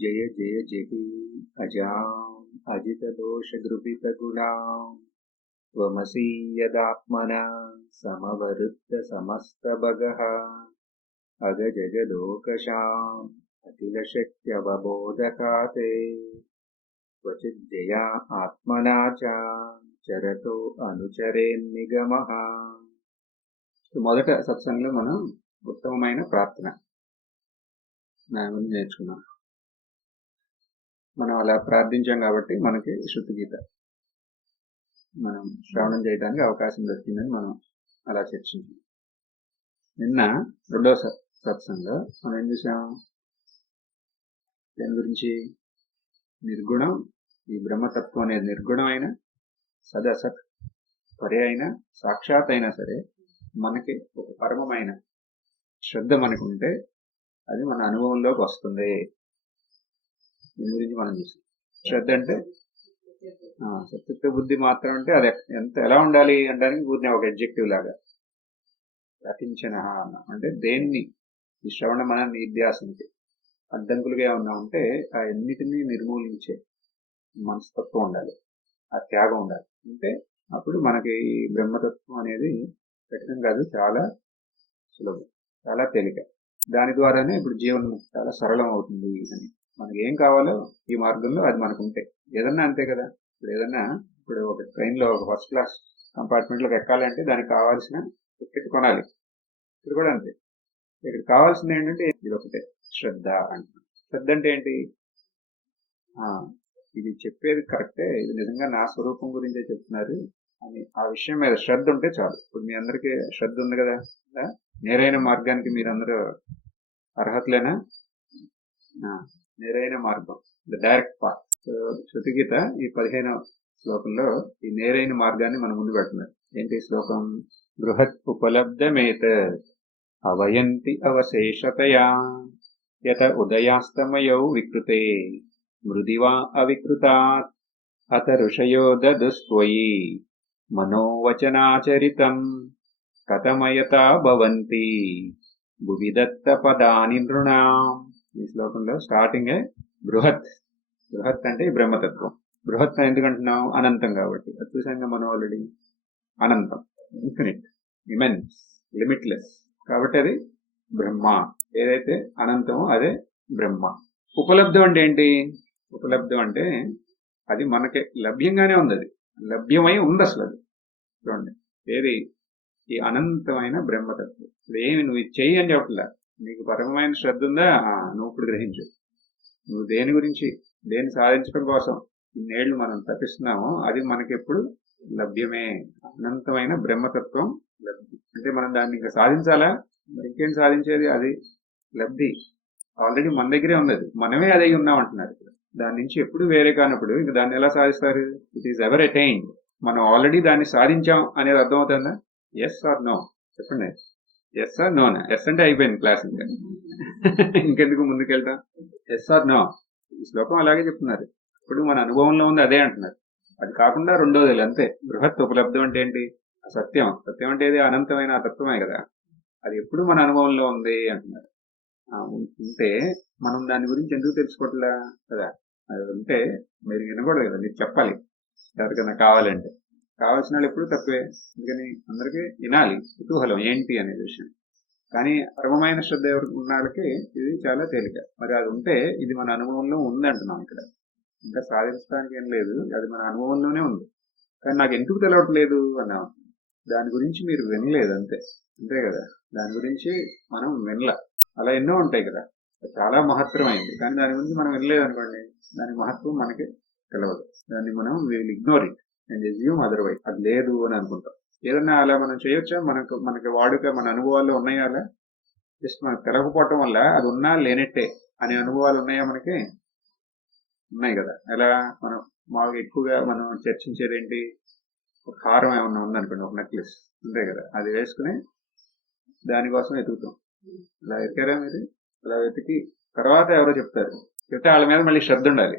జయ జయ జహి అజాం అజితదోషగృభితగుణాం త్వమసి యదాత్మనా సమవరుద్ధ సమస్తభగః అగజగదోకషాం అఖిలశక్త్యవబోధకాతే క్వచిజ్జయా ఆత్మనా చ చరతో అనుచరేన్నిగమః. మొదట సత్సంగంలో మనం ఉత్తమమైన ప్రార్థన దాని గురించి నేర్చుకున్నాం. మనం అలా ప్రార్థించాం కాబట్టి మనకి శృతి గీత మనం శ్రవణం చేయడానికి అవకాశం దొరికిందని మనం అలా చర్చించాం. నిన్న రెండో సత్సంగంలో మనం ఏం చూసాం? దాని గురించి నిర్గుణం, ఈ బ్రహ్మతత్వం అనేది నిర్గుణమైన సదసత్ పరే అయినా సాక్షాత్ అయినా సరే మనకి ఒక పరమమైన శ్రద్ధ మనకు ఉంటే అది మన అనుభవంలోకి వస్తుంది. దీని గురించి మనం చూసాం. శ్రద్ధ అంటే సత్యత్వ బుద్ధి మాత్రం అంటే అది ఎలా ఉండాలి అనడానికి పూర్ణ ఒక ఎడ్జెక్టివ్ లాగా రచించిన అంటే దేన్ని ఈ శ్రవణ మన నిధ్యాసనకి అడ్డంకులుగా ఏమన్నా ఉంటే ఆ ఎన్నిటినీ నిర్మూలించే మనస్తత్వం ఉండాలి, ఆ త్యాగం ఉండాలి. అంటే అప్పుడు మనకి ఈ బ్రహ్మతత్వం అనేది కఠినం కాదు, చాలా సులభం, చాలా తేలిక. దాని ద్వారానే ఇప్పుడు జీవనం చాలా సరళం అవుతుంది అని మనకి ఏం కావాలో ఈ మార్గంలో అది మనకు ఉంటే ఏదన్నా అంతే కదా. ఇప్పుడు ఒక ట్రైన్లో ఒక ఫస్ట్ క్లాస్ కంపార్ట్మెంట్లోకి ఎక్కాలంటే దానికి కావాల్సిన టికెట్ కొనాలి. ఇక్కడ కూడా అంతే. ఇక్కడ కావాల్సింది ఏంటంటే ఇది ఒకటే, శ్రద్ధ అంటున్నాం. శ్రద్ధ అంటే ఏంటి? ఇది చెప్పేది కరెక్టే, ఇది నిజంగా నా స్వరూపం గురించే చెప్తున్నారు అని ఆ విషయం మీద శ్రద్ధ ఉంటే చాలు. ఇప్పుడు మీ అందరికీ శ్రద్ధ ఉంది కదా, నేరైన మార్గానికి మీరందరూ అర్హతలేనా? నేరైన మార్గం, ద డైరెక్ట్ పాత్. శృతిగీత ఈ 15వ శ్లోకంలో ఈ నేరైన మార్గాన్ని మనం ముందు పెడుతున్నారు. ఏంటి శ్లోకం? బృహత్ ఉపలబ్ధమేత అవయంతి అవశేషతయా యత ఉదయాస్తమయౌ వికృతే మృదివా అవికృతాత్ అత ఋషయో దదుస్త్వయి మనోవచనాచరితం కథమయతా భవంతి భువి దత్త పదాని నృణాం. ఈ శ్లోకంలో స్టార్టింగే బృహత్. బృహత్ అంటే బ్రహ్మతత్వం. బృహత్ ఎందుకంటున్నాం? అనంతం కాబట్టి. అది చూసాంగా మనం ఆల్రెడీ. అనంతం, ఇన్ఫినిట్, ఇమెన్స్, లిమిట్లెస్ కాబట్టి అది బ్రహ్మ. ఏదైతే అనంతమో అదే బ్రహ్మ. ఉపలబ్ధం అంటే ఏంటి? ఉపలబ్ధం అంటే అది మనకి లభ్యంగానే ఉంది, అది లభ్యమై ఉంది అసలు. అది చూడండి, ఏది? ఈ అనంతమైన బ్రహ్మతత్వం. ఏమి నువ్వు ఇది చెయ్యి అని చెప్పట్లా. నీకు పరమమైన శ్రద్ధ ఉందా? నువ్వు ఇప్పుడు గ్రహించు. నువ్వు దేని గురించి, దేన్ని సాధించడం కోసం ఇన్నేళ్లు మనం తప్పిస్తున్నామో అది మనకి ఎప్పుడు లభ్యమే. అనంతమైన బ్రహ్మతత్వం లబ్ధి. అంటే మనం దాన్ని ఇంకా సాధించాలా? మరి ఇంకేం సాధించేది? అది లబ్ధి ఆల్రెడీ మన దగ్గరే ఉంది, అది మనమే అదై ఉన్నాం అంటున్నారు. దాని నుంచి ఎప్పుడు వేరే కానప్పుడు ఇంకా దాన్ని ఎలా సాధిస్తారు? It is ever attained. మనం ఆల్రెడీ దాన్ని సాధించాం అనేది అర్థమవుతుందా? ఎస్ ఆర్ నో చెప్పండి. ఎస్ ఆర్ నోనా? ఎస్ అంటే అయిపోయింది క్లాస్, ఇంకా ఇంకెందుకు ముందుకెళ్తాం? Yes or no. ఈ శ్లోకం అలాగే చెప్తున్నారు. ఇప్పుడు మన అనుభవంలో ఉంది అదే అంటున్నారు. అది కాకుండా రెండోది అంతే. బృహత్ ఉపలబ్ధం అంటే ఏంటి? సత్యం. సత్యం అంటే ఏది? అనంతమైన తత్వమే కదా. అది ఎప్పుడు మన అనుభవంలో ఉంది అంటున్నారు. ఉంటే మనం దాని గురించి ఎందుకు తెలుసుకోవట్లా కదా? అది ఉంటే మీరు వినకూడదు కదా, మీరు చెప్పాలి ఎవరికైనా కావాలంటే. కావాల్సిన వాళ్ళు ఎప్పుడు తక్కువే, అందుకని అందరికీ వినాలి కుతూహలం ఏంటి అనే విషయం. కానీ పరమమైన శ్రద్ధ ఎవరికి ఉన్న వాళ్ళకి ఇది చాలా తేలిక. మరి అది ఉంటే ఇది మన అనుభవంలో ఉంది అంటున్నాం. ఇక్కడ ఇంకా సాధించడానికి ఏం లేదు, అది మన అనుభవంలోనే ఉంది. కానీ నాకు ఎందుకు తెలవట్లేదు అన్నాం. దాని గురించి మీరు వినలేదు అంతే, అంతే కదా. దాని గురించి మనం వినల. అలా ఎన్నో ఉంటాయి కదా, చాలా మహత్తరమైంది. కానీ దాని గురించి మనం వినలేదు అనుకోండి, దాని మహత్వం మనకి తెలవదు. దాన్ని మనం will ignore it and assume otherwise. అది లేదు అని అనుకుంటాం. ఏదన్నా అలా మనం చేయొచ్చా? మనకి వాడుక, మన అనుభవాల్లో ఉన్నాయా? అలా జస్ట్ మనకు తెలవకపోవటం వల్ల అది ఉన్నా లేనట్టే అనే అనుభవాలు ఉన్నాయా? మనకి ఉన్నాయి కదా. ఎలా? మనం మాకు ఎక్కువగా మనం చర్చించేది ఏంటి? ఒక హారం ఏమన్నా ఉందనుకోండి, ఒక నెక్లెస్ అంతే కదా, అది వేసుకుని దానికోసం వెతుకుతాం. ఇలా వెతికారా మీరు? అలా వెతికి తర్వాత ఎవరో చెప్తారు, చెప్తే వాళ్ళ మీద మళ్ళీ శ్రద్ధ ఉండాలి.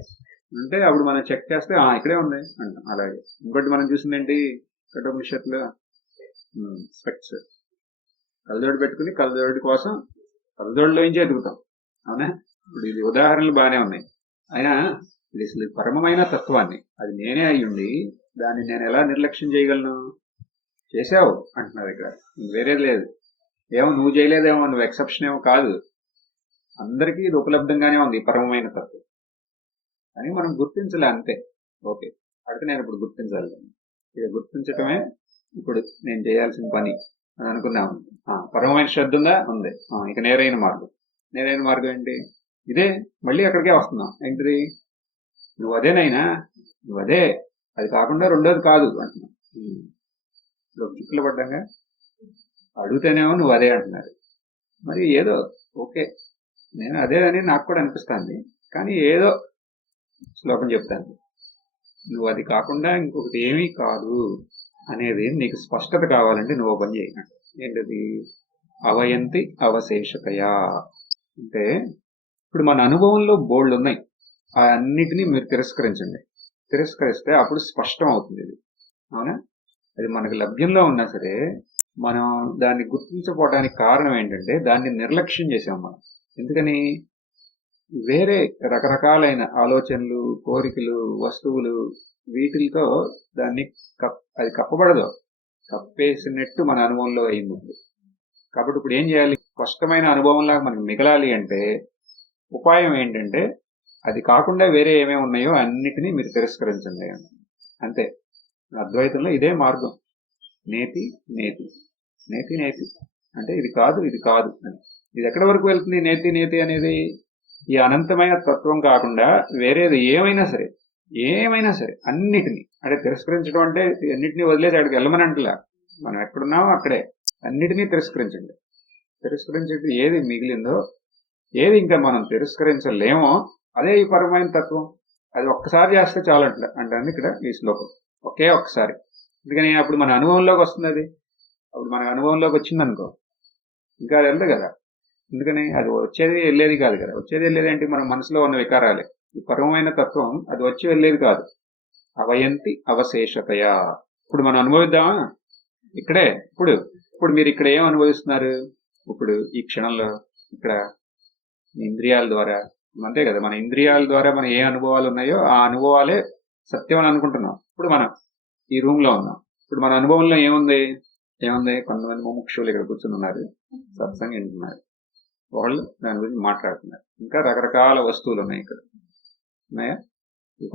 అంటే అప్పుడు మనం చెక్ చేస్తే ఇక్కడే ఉంది అంటాం. అలాగే ఇంకోటి మనం చూసింది ఏంటి? కఠోపనిషత్తులో స్పెక్ట్స్, కళ్ళజోడు పెట్టుకుని కళ్ళజోడు కోసం కళ్ళజోడులో నుంచి ఎదుగుతాం. అవునా? ఇప్పుడు ఇది ఉదాహరణలు బాగానే ఉన్నాయి. అయినా ఇది అసలు పరమమైన తత్వాన్ని అది నేనే అయ్యుండి దాన్ని నేను ఎలా నిర్లక్ష్యం చేయగలను? చేసావు అంటున్నారు ఇక్కడ, వేరేది లేదు. ఏమో నువ్వు చేయలేదేమో, నువ్వు ఎక్సెప్షన్ ఏమో కాదు, అందరికీ ఇది ఉపలబ్ధంగానే ఉంది పరమమైన తత్వం అని మనం గుర్తించలే అంతే. ఓకే, అడిగితే నేను ఇప్పుడు గుర్తించాలి. ఇక గుర్తించటమే ఇప్పుడు నేను చేయాల్సిన పని అని అనుకున్నాము. పరమమైన శ్రద్ధ ఉందా? ఉంది. ఇక నేరైన మార్గం. నేరైన మార్గం ఏంటి? ఇదే. మళ్ళీ అక్కడికే వస్తున్నాం. ఏంటిది? నువ్వు అదేనైనా, నువ్వు అదే, అది కాకుండా రెండోది కాదు అంటున్నావు. చిక్కులు పడ్డంగా అడిగితేనేమో నువ్వు అదే అంటున్నారు. మరి ఏదో ఓకే, నేను అదే అని నాకు కూడా అనిపిస్తుంది, కానీ ఏదో శ్లోకం చెప్తాను, నువ్వు అది కాకుండా ఇంకొకటి ఏమీ కాదు అనేది నీకు స్పష్టత కావాలంటే నువ్వు పని చేయనట్టు. ఏంటది? అవయంతి అవశేషతయా. అంటే ఇప్పుడు మన అనుభవంలో బోల్డ్ ఉన్నాయి, ఆ అన్నిటినీ మీరు తిరస్కరించండి. తిరస్కరిస్తే అప్పుడు స్పష్టం అవుతుంది ఇది. అవునా? అది మనకు లభ్యంలో ఉన్నా సరే మనం దాన్ని గుర్తించకపోవడానికి కారణం ఏంటంటే దాన్ని నిర్లక్ష్యం చేసాం మనం. ఎందుకని? వేరే రకరకాలైన ఆలోచనలు, కోరికలు, వస్తువులు, వీటితో దాన్ని అది కప్పబడదు, కప్పేసినట్టు మన అనుభవంలో అయింది. కాబట్టి ఇప్పుడు ఏం చేయాలి? స్పష్టమైన అనుభవంలాగా మనకు మిగలాలి అంటే ఉపాయం ఏంటంటే అది కాకుండా వేరే ఏమేమి ఉన్నాయో అన్నిటినీ మీరు తిరస్కరించండి అంతే. అద్వైతంలో ఇదే మార్గం. నేతి నేతి నేతి నేతి అంటే ఇది కాదు ఇది కాదు అని. ఇది ఎక్కడి వరకు వెళ్తుంది నేతి నేతి అనేది? ఈ అనంతమైన తత్వం కాకుండా వేరేది ఏమైనా సరే, ఏమైనా సరే అన్నిటినీ అంటే తిరస్కరించడం అంటే అన్నిటినీ వదిలేసి అక్కడికి వెళ్ళమని అంటలా. మనం ఎక్కడున్నామో అక్కడే అన్నిటినీ తిరస్కరించండి. తిరస్కరించేది ఏది మిగిలిందో, ఏది ఇంకా మనం తిరస్కరించలేమో అదే ఈ పరమైన తత్వం. అది ఒక్కసారి చేస్తే చాలంట అంటే ఇక్కడ ఈ శ్లోకం ఒకే ఒక్కసారి. అందుకని అప్పుడు మన అనుభవంలోకి వస్తుంది. అది అప్పుడు మన అనుభవంలోకి వచ్చిందనుకో ఇంకా అది వెళ్ళదు కదా. ఎందుకని? అది వచ్చేది వెళ్ళేది కాదు కదా. వచ్చేది వెళ్ళేది ఏంటి? మన మనసులో ఉన్న వికారాలే. ఈ పరమమైన తత్వం అది వచ్చి వెళ్ళేది కాదు. అవయంతి అవశేషతయా. ఇప్పుడు మనం అనుభవిద్దామా? ఇక్కడే ఇప్పుడు ఇప్పుడు మీరు ఇక్కడ ఏం అనుభవిస్తున్నారు? ఇప్పుడు ఈ క్షణంలో ఇక్కడ ఇంద్రియాల ద్వారా, అంతే కదా, మన ఇంద్రియాల ద్వారా మన ఏ అనుభవాలు ఉన్నాయో ఆ అనుభవాలే సత్యం అని అనుకుంటున్నాం. ఇప్పుడు మనం ఈ రూమ్ లో ఉన్నాం. ఇప్పుడు మన అనుభవంలో ఏముంది? కొంతమంది ముముక్షులు ఇక్కడ కూర్చుని ఉన్నారు, సత్సంగం వింటున్నారు, వాళ్ళు దాని గురించి మాట్లాడుతున్నారు. ఇంకా రకరకాల వస్తువులు ఉన్నాయి ఇక్కడ, ఉన్నాయా?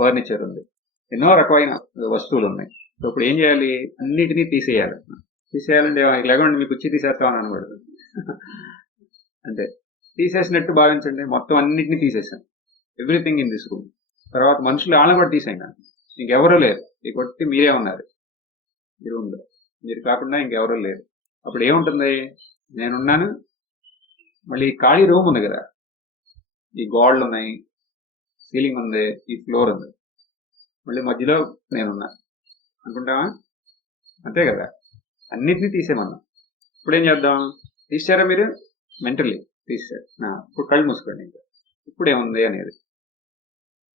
ఫర్నిచర్ ఉంది, ఎన్నో రకమైన వస్తువులు ఉన్నాయి. సో ఇప్పుడు ఏం చేయాలి? అన్నిటినీ తీసేయాలి. తీసేయాలంటే లేకుండా మీకు కుర్చీ తీసేస్తామని అనకూడదు. అంటే తీసేసినట్టు భావించండి. మొత్తం అన్నిటినీ తీసేసాం, ఎవ్రీథింగ్ ఇన్ దిస్ రూమ్. తర్వాత మనుషులు వాళ్ళని కూడా తీసేయండి, ఇంకెవరూ లేరు. ఈ కొట్టి మీరే ఉన్నారు ఈ రూమ్లో, మీరు కాకుండా ఇంకెవరూ లేరు. అప్పుడు ఏముంటుంది? నేనున్నాను, మళ్ళీ ఖాళీ రూమ్ ఉంది కదా, ఈ గోడలు ఉన్నాయి, సీలింగ్ ఉంది, ఈ ఫ్లోర్ ఉంది, మళ్ళీ మధ్యలో నేనున్నా అనుకుంటామా? అంతే కదా. అన్నిటినీ తీసేమన్నా. ఇప్పుడు ఏం చేద్దాం? తీసారా మీరు? మెంటల్లీ తీసారు. ఇప్పుడు కళ్ళు మూసుకోండి. ఇంకా ఇప్పుడు ఏముంది అనేది.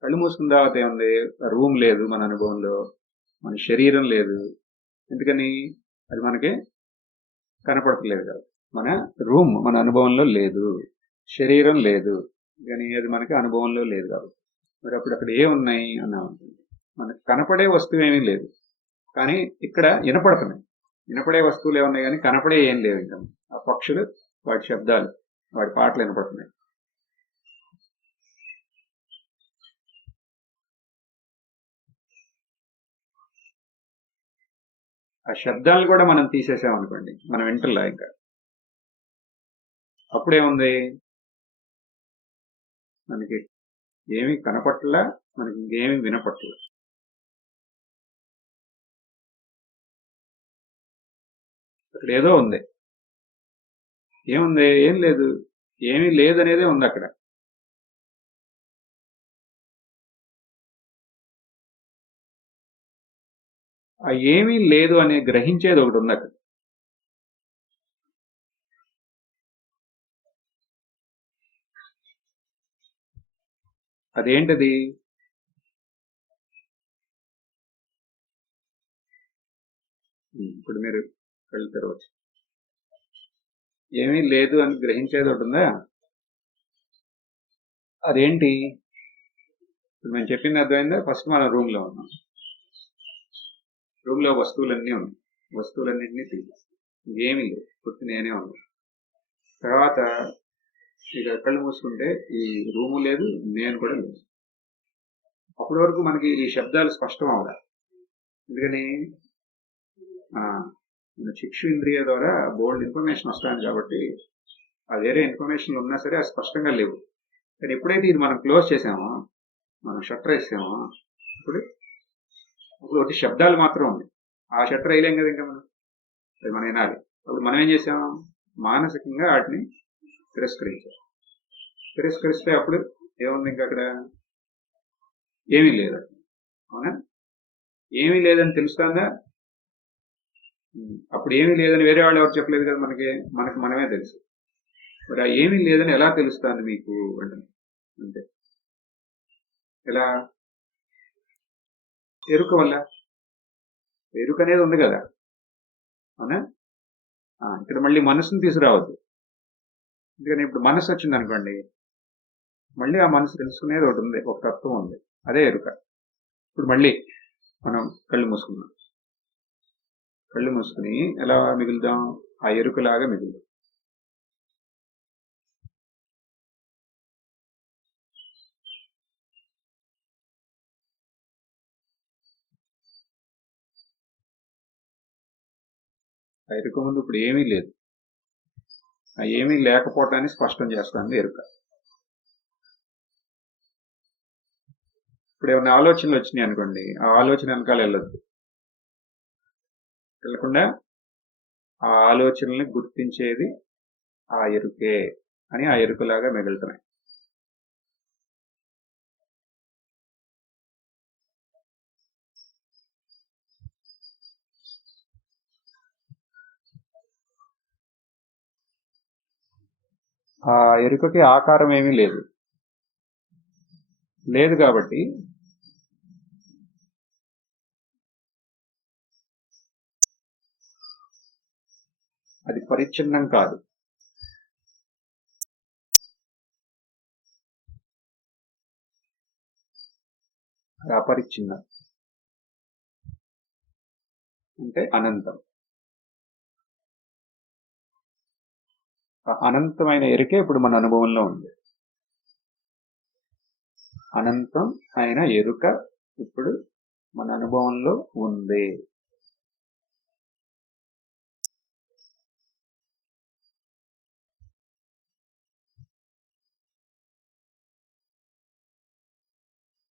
కళ్ళు మూసుకున్న తర్వాత ఏముంది? రూమ్ లేదు మన అనుభవంలో, మన శరీరం లేదు. ఎందుకని? అది మనకి కనపడట్లేదు కదా. మన రూమ్ మన అనుభవంలో లేదు, శరీరం లేదు, కానీ అది మనకి అనుభవంలో లేదు కాబట్టి. మరి అప్పుడు అక్కడ ఏమున్నాయి అన్నామంటుంది. మనకు కనపడే వస్తువు ఏమీ లేదు, కానీ ఇక్కడ వినపడుతున్నాయి. వినపడే వస్తువులు ఏమున్నాయి కానీ కనపడే ఏం లేవు. ఇంకా ఆ పక్షులు, వాటి శబ్దాలు, వాటి పాటలు వినపడుతున్నాయి. ఆ శబ్దాలను కూడా మనం తీసేసామనుకోండి, మనం వింటలా. ఇంకా అప్పుడేముంది? మనకి ఏమీ కనపట్లా, మనకి ఇంకేమీ వినపట్లా. అక్కడ ఏదో ఉంది. ఏముంది? ఏం లేదు, ఏమీ లేదనేదే ఉంది అక్కడ. ఆ ఏమీ లేదు అనే గ్రహించేది ఒకటి ఉంది అక్కడ. అదేంటది? ఇప్పుడు మీరు కళ్ళు తెరవచ్చు. ఏమీ లేదు అని గ్రహించేది ఒకటి ఉందా? అదేంటి ఇప్పుడు మేము చెప్పింది అర్థమైందా? ఫస్ట్ మనం రూమ్లో ఉన్నాం, రూమ్లో వస్తువులన్నీ ఉన్నాయి, వస్తువులన్నింటినీ తీసేస్తాం, ఏమీ లేవు, గుర్తు నేనే ఉన్నాను. తర్వాత ఇక కళ్ళు మూసుకుంటే ఈ రూము లేదు, నేను కూడా లేదు. అప్పటి వరకు మనకి ఈ శబ్దాలు స్పష్టం అవ్వాలి. ఎందుకని చక్షు ఇంద్రియ ద్వారా బోల్డ్ ఇన్ఫర్మేషన్ వస్తుంది కాబట్టి ఆ వేరే ఇన్ఫర్మేషన్ ఉన్నా సరే అది స్పష్టంగా లేవు. కానీ ఎప్పుడైతే ఇది మనం క్లోజ్ చేసామో, మనం షట్టర్ వేసామో, ఇప్పుడు ఒకటి శబ్దాలు మాత్రం ఉంది, ఆ షట్టర్ వేయలేం కదా ఇంకా మనం, అది మనం వినాలి. అప్పుడు మనం ఏం చేసాం, మానసికంగా వాటిని తిరస్కరించాం. తిరస్కరిస్తే అప్పుడు ఏముంది, ఇంకా అక్కడ ఏమీ లేదు. అవునా? ఏమీ లేదని తెలుస్తుందా? అప్పుడు ఏమీ లేదని వేరే వాళ్ళు ఎవరు చెప్పలేదు కదా, మనకు మనమే తెలుసు. మరి ఆ ఏమీ లేదని ఎలా తెలుస్తుంది మీకు అంటే ఎలా? ఎరుక వల్ల. ఎరుక అనేది ఉంది కదా, అవునా? ఇక్కడ మళ్ళీ మనసుని తీసుకురావద్దు. ఎందుకని ఇప్పుడు మనసు వచ్చింది అనుకోండి, మళ్ళీ ఆ మనసు తెలుసుకునేది ఒకటి ఉంది, ఒక తత్వం ఉంది, అదే ఎరుక. ఇప్పుడు మళ్ళీ మనం కళ్ళు మూసుకున్నాం, కళ్ళు మూసుకుని ఎలా మిగులుదాం, ఆ ఎరుకలాగా మిగులుదాం. ఆ ఎరుక ముందు ఇప్పుడు ఏమీ లేదు, ఆ ఏమీ లేకపోవటాన్ని స్పష్టం చేస్తుంది ఎరుక. ఇప్పుడు ఏమైనా ఆలోచనలు వచ్చినాయి అనుకోండి, ఆ ఆలోచన వెనకాల వెళ్ళొద్దు, వెళ్ళకుండా ఆ ఆలోచనల్ని గుర్తించేది ఆ ఎరుకే అని ఆ ఎరుకలాగా మిగులుతున్నాయి. ఆ ఎరుకకి ఆకారం ఏమీ లేదు కాబట్టి అది పరిచ్ఛిన్నం కాదు. అది అపరిచ్ఛిన్నం అంటే అనంతం. అనంతమైన ఎరుకే ఇప్పుడు మన అనుభవంలో ఉంది. అనంతం అయిన ఎరుక ఇప్పుడు మన అనుభవంలో ఉంది.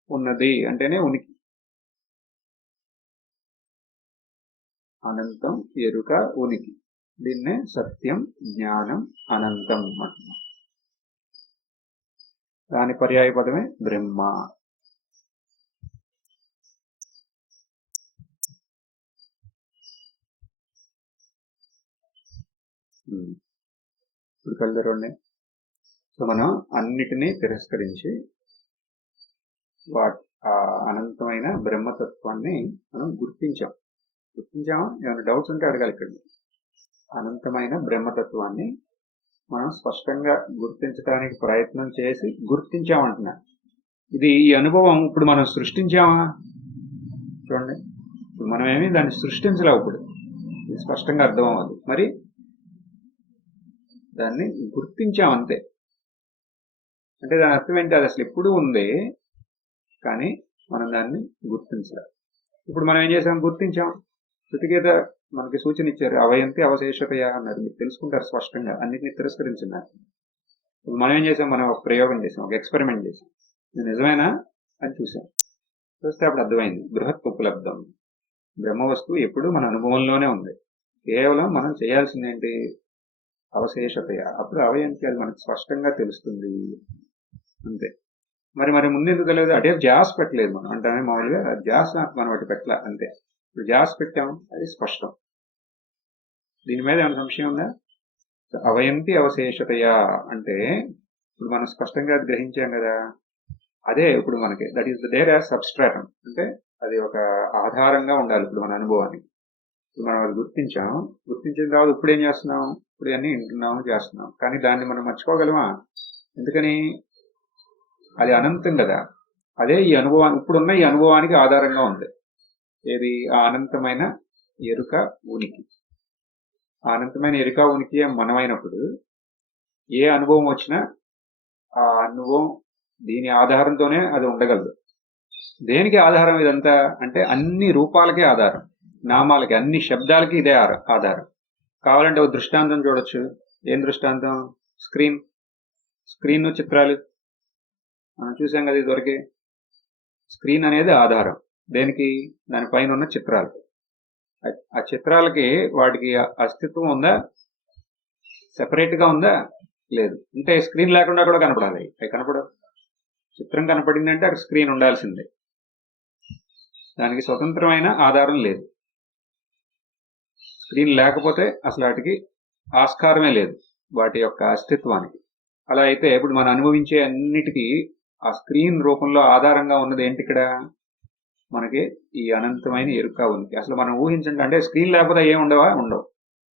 ఉన్నది అంటేనే ఉనికి. అనంతం, ఎరుక, ఉనికి, దీన్నే సత్యం, జ్ఞానం, అనంతం అంటున్నాం. దాని పర్యాయ పదమే బ్రహ్మ. ఇప్పుడు కలుదరండి. సో మనం అన్నిటినీ తిరస్కరించి ఆ అనంతమైన బ్రహ్మతత్వాన్ని మనం గుర్తించామా? ఏమైనా డౌట్స్ ఉంటే అడగాలి. ఇక్కడ అనంతమైన బ్రహ్మతత్వాన్ని మనం స్పష్టంగా గుర్తించడానికి ప్రయత్నం చేసి గుర్తించామంటున్నా. ఈ అనుభవం ఇప్పుడు మనం సృష్టించామా? చూడండి, ఇప్పుడు మనమేమి దాన్ని సృష్టించలేవు. ఇప్పుడు ఇది స్పష్టంగా అర్థం అవ్వదు. మరి దాన్ని గుర్తించామంతే. అంటే దాని అర్థం ఏంటి? అది అసలు ఎప్పుడూ ఉంది, కానీ మనం దాన్ని గుర్తించలేదు. ఇప్పుడు మనం ఏం చేసాం? గుర్తించాం. శృతిగీత మనకి సూచన ఇచ్చారు, అవయంతి అవశేషతయ అన్నారు. మీరు తెలుసుకుంటారు స్పష్టంగా, అన్నిటిని తిరస్కరించినారు. ఇప్పుడు మనం ఏం చేసాం? మనం ఒక ప్రయోగం చేసాం, ఒక ఎక్స్పెరిమెంట్ చేసాం. ఇది నిజమేనా అని చూసాం. చూస్తే అప్పుడు అర్థమైంది, బృహత్ ఉపలబ్ధం, బ్రహ్మ వస్తువు ఎప్పుడు మన అనుభవంలోనే ఉంది. కేవలం మనం చేయాల్సిందేంటి? అవశేషతయ. అప్పుడు అవయంతి, అది మనకు స్పష్టంగా తెలుస్తుంది అంతే. మరి ముందెందుకు తెలియదు? అటే జాస్ పెట్టలేదు మనం. అంటే మామూలుగా జాస్ మనం అటు పెట్టలే అంతే. ఇప్పుడు జాస్ పెట్టాం, అది స్పష్టం. దీని మీద ఏమైనా సంశయం ఉందా? అవయంతి అవశేషతయా అంటే ఇప్పుడు మనం స్పష్టంగా గ్రహించాం కదా, అదే ఇప్పుడు మనకి that is there as substratum. అంటే అది ఒక ఆధారంగా ఉండాలి ఇప్పుడు మన అనుభవానికి. ఇప్పుడు మనం అది గుర్తించాం, గుర్తించిన తర్వాత ఇప్పుడు ఏం చేస్తున్నాం? ఇప్పుడు అన్నీ వింటున్నాము, చేస్తున్నాం. కానీ దాన్ని మనం మర్చిపోగలమా? ఎందుకని? అది అనంతం కదా. అదే ఈ అనుభవాన్ని ఇప్పుడున్న ఈ అనుభవానికి ఆధారంగా ఉంది. ఏది? ఆ అనంతమైన ఎరుక ఉనికి. ఆ అనంతమైన ఎరుక ఉనికి మనమైనప్పుడు ఏ అనుభవం వచ్చినా ఆ అనుభవం దీని ఆధారంతోనే అది ఉండగలదు. దేనికి ఆధారం ఇదంతా అంటే అన్ని రూపాలకే ఆధారం, నామాలకి, అన్ని శబ్దాలకి ఇదే ఆధారం. కావాలంటే ఒక దృష్టాంతం చూడొచ్చు. ఏం దృష్టాంతం? స్క్రీన్ చిత్రాలు మనం చూసాం కదా ఇదివరకే. స్క్రీన్ అనేది ఆధారం దేనికి? దానిపైన ఉన్న చిత్రాలు. ఆ చిత్రాలకి వాటికి అస్తిత్వం ఉందా? సెపరేట్ గా ఉందా? లేదు. అంటే స్క్రీన్ లేకుండా కూడా కనపడాలి. అవి కనపడవు. చిత్రం కనపడిందంటే అక్కడ స్క్రీన్ ఉండాల్సిందే. దానికి స్వతంత్రమైన ఆధారం లేదు. స్క్రీన్ లేకపోతే అసలు వాటికి ఆస్కారమే లేదు, వాటి యొక్క అస్తిత్వానికి. అలా అయితే ఇప్పుడు మనం అనుభవించే అన్నిటికీ ఆ స్క్రీన్ రూపంలో ఆధారంగా ఉన్నది ఏంటి? ఇక్కడ మనకి ఈ అనంతమైన ఎరుక ఉంది. అసలు మనం ఊహించండి, అంటే స్క్రీన్ లేకపోతే ఏమి ఉండవా? ఉండవు.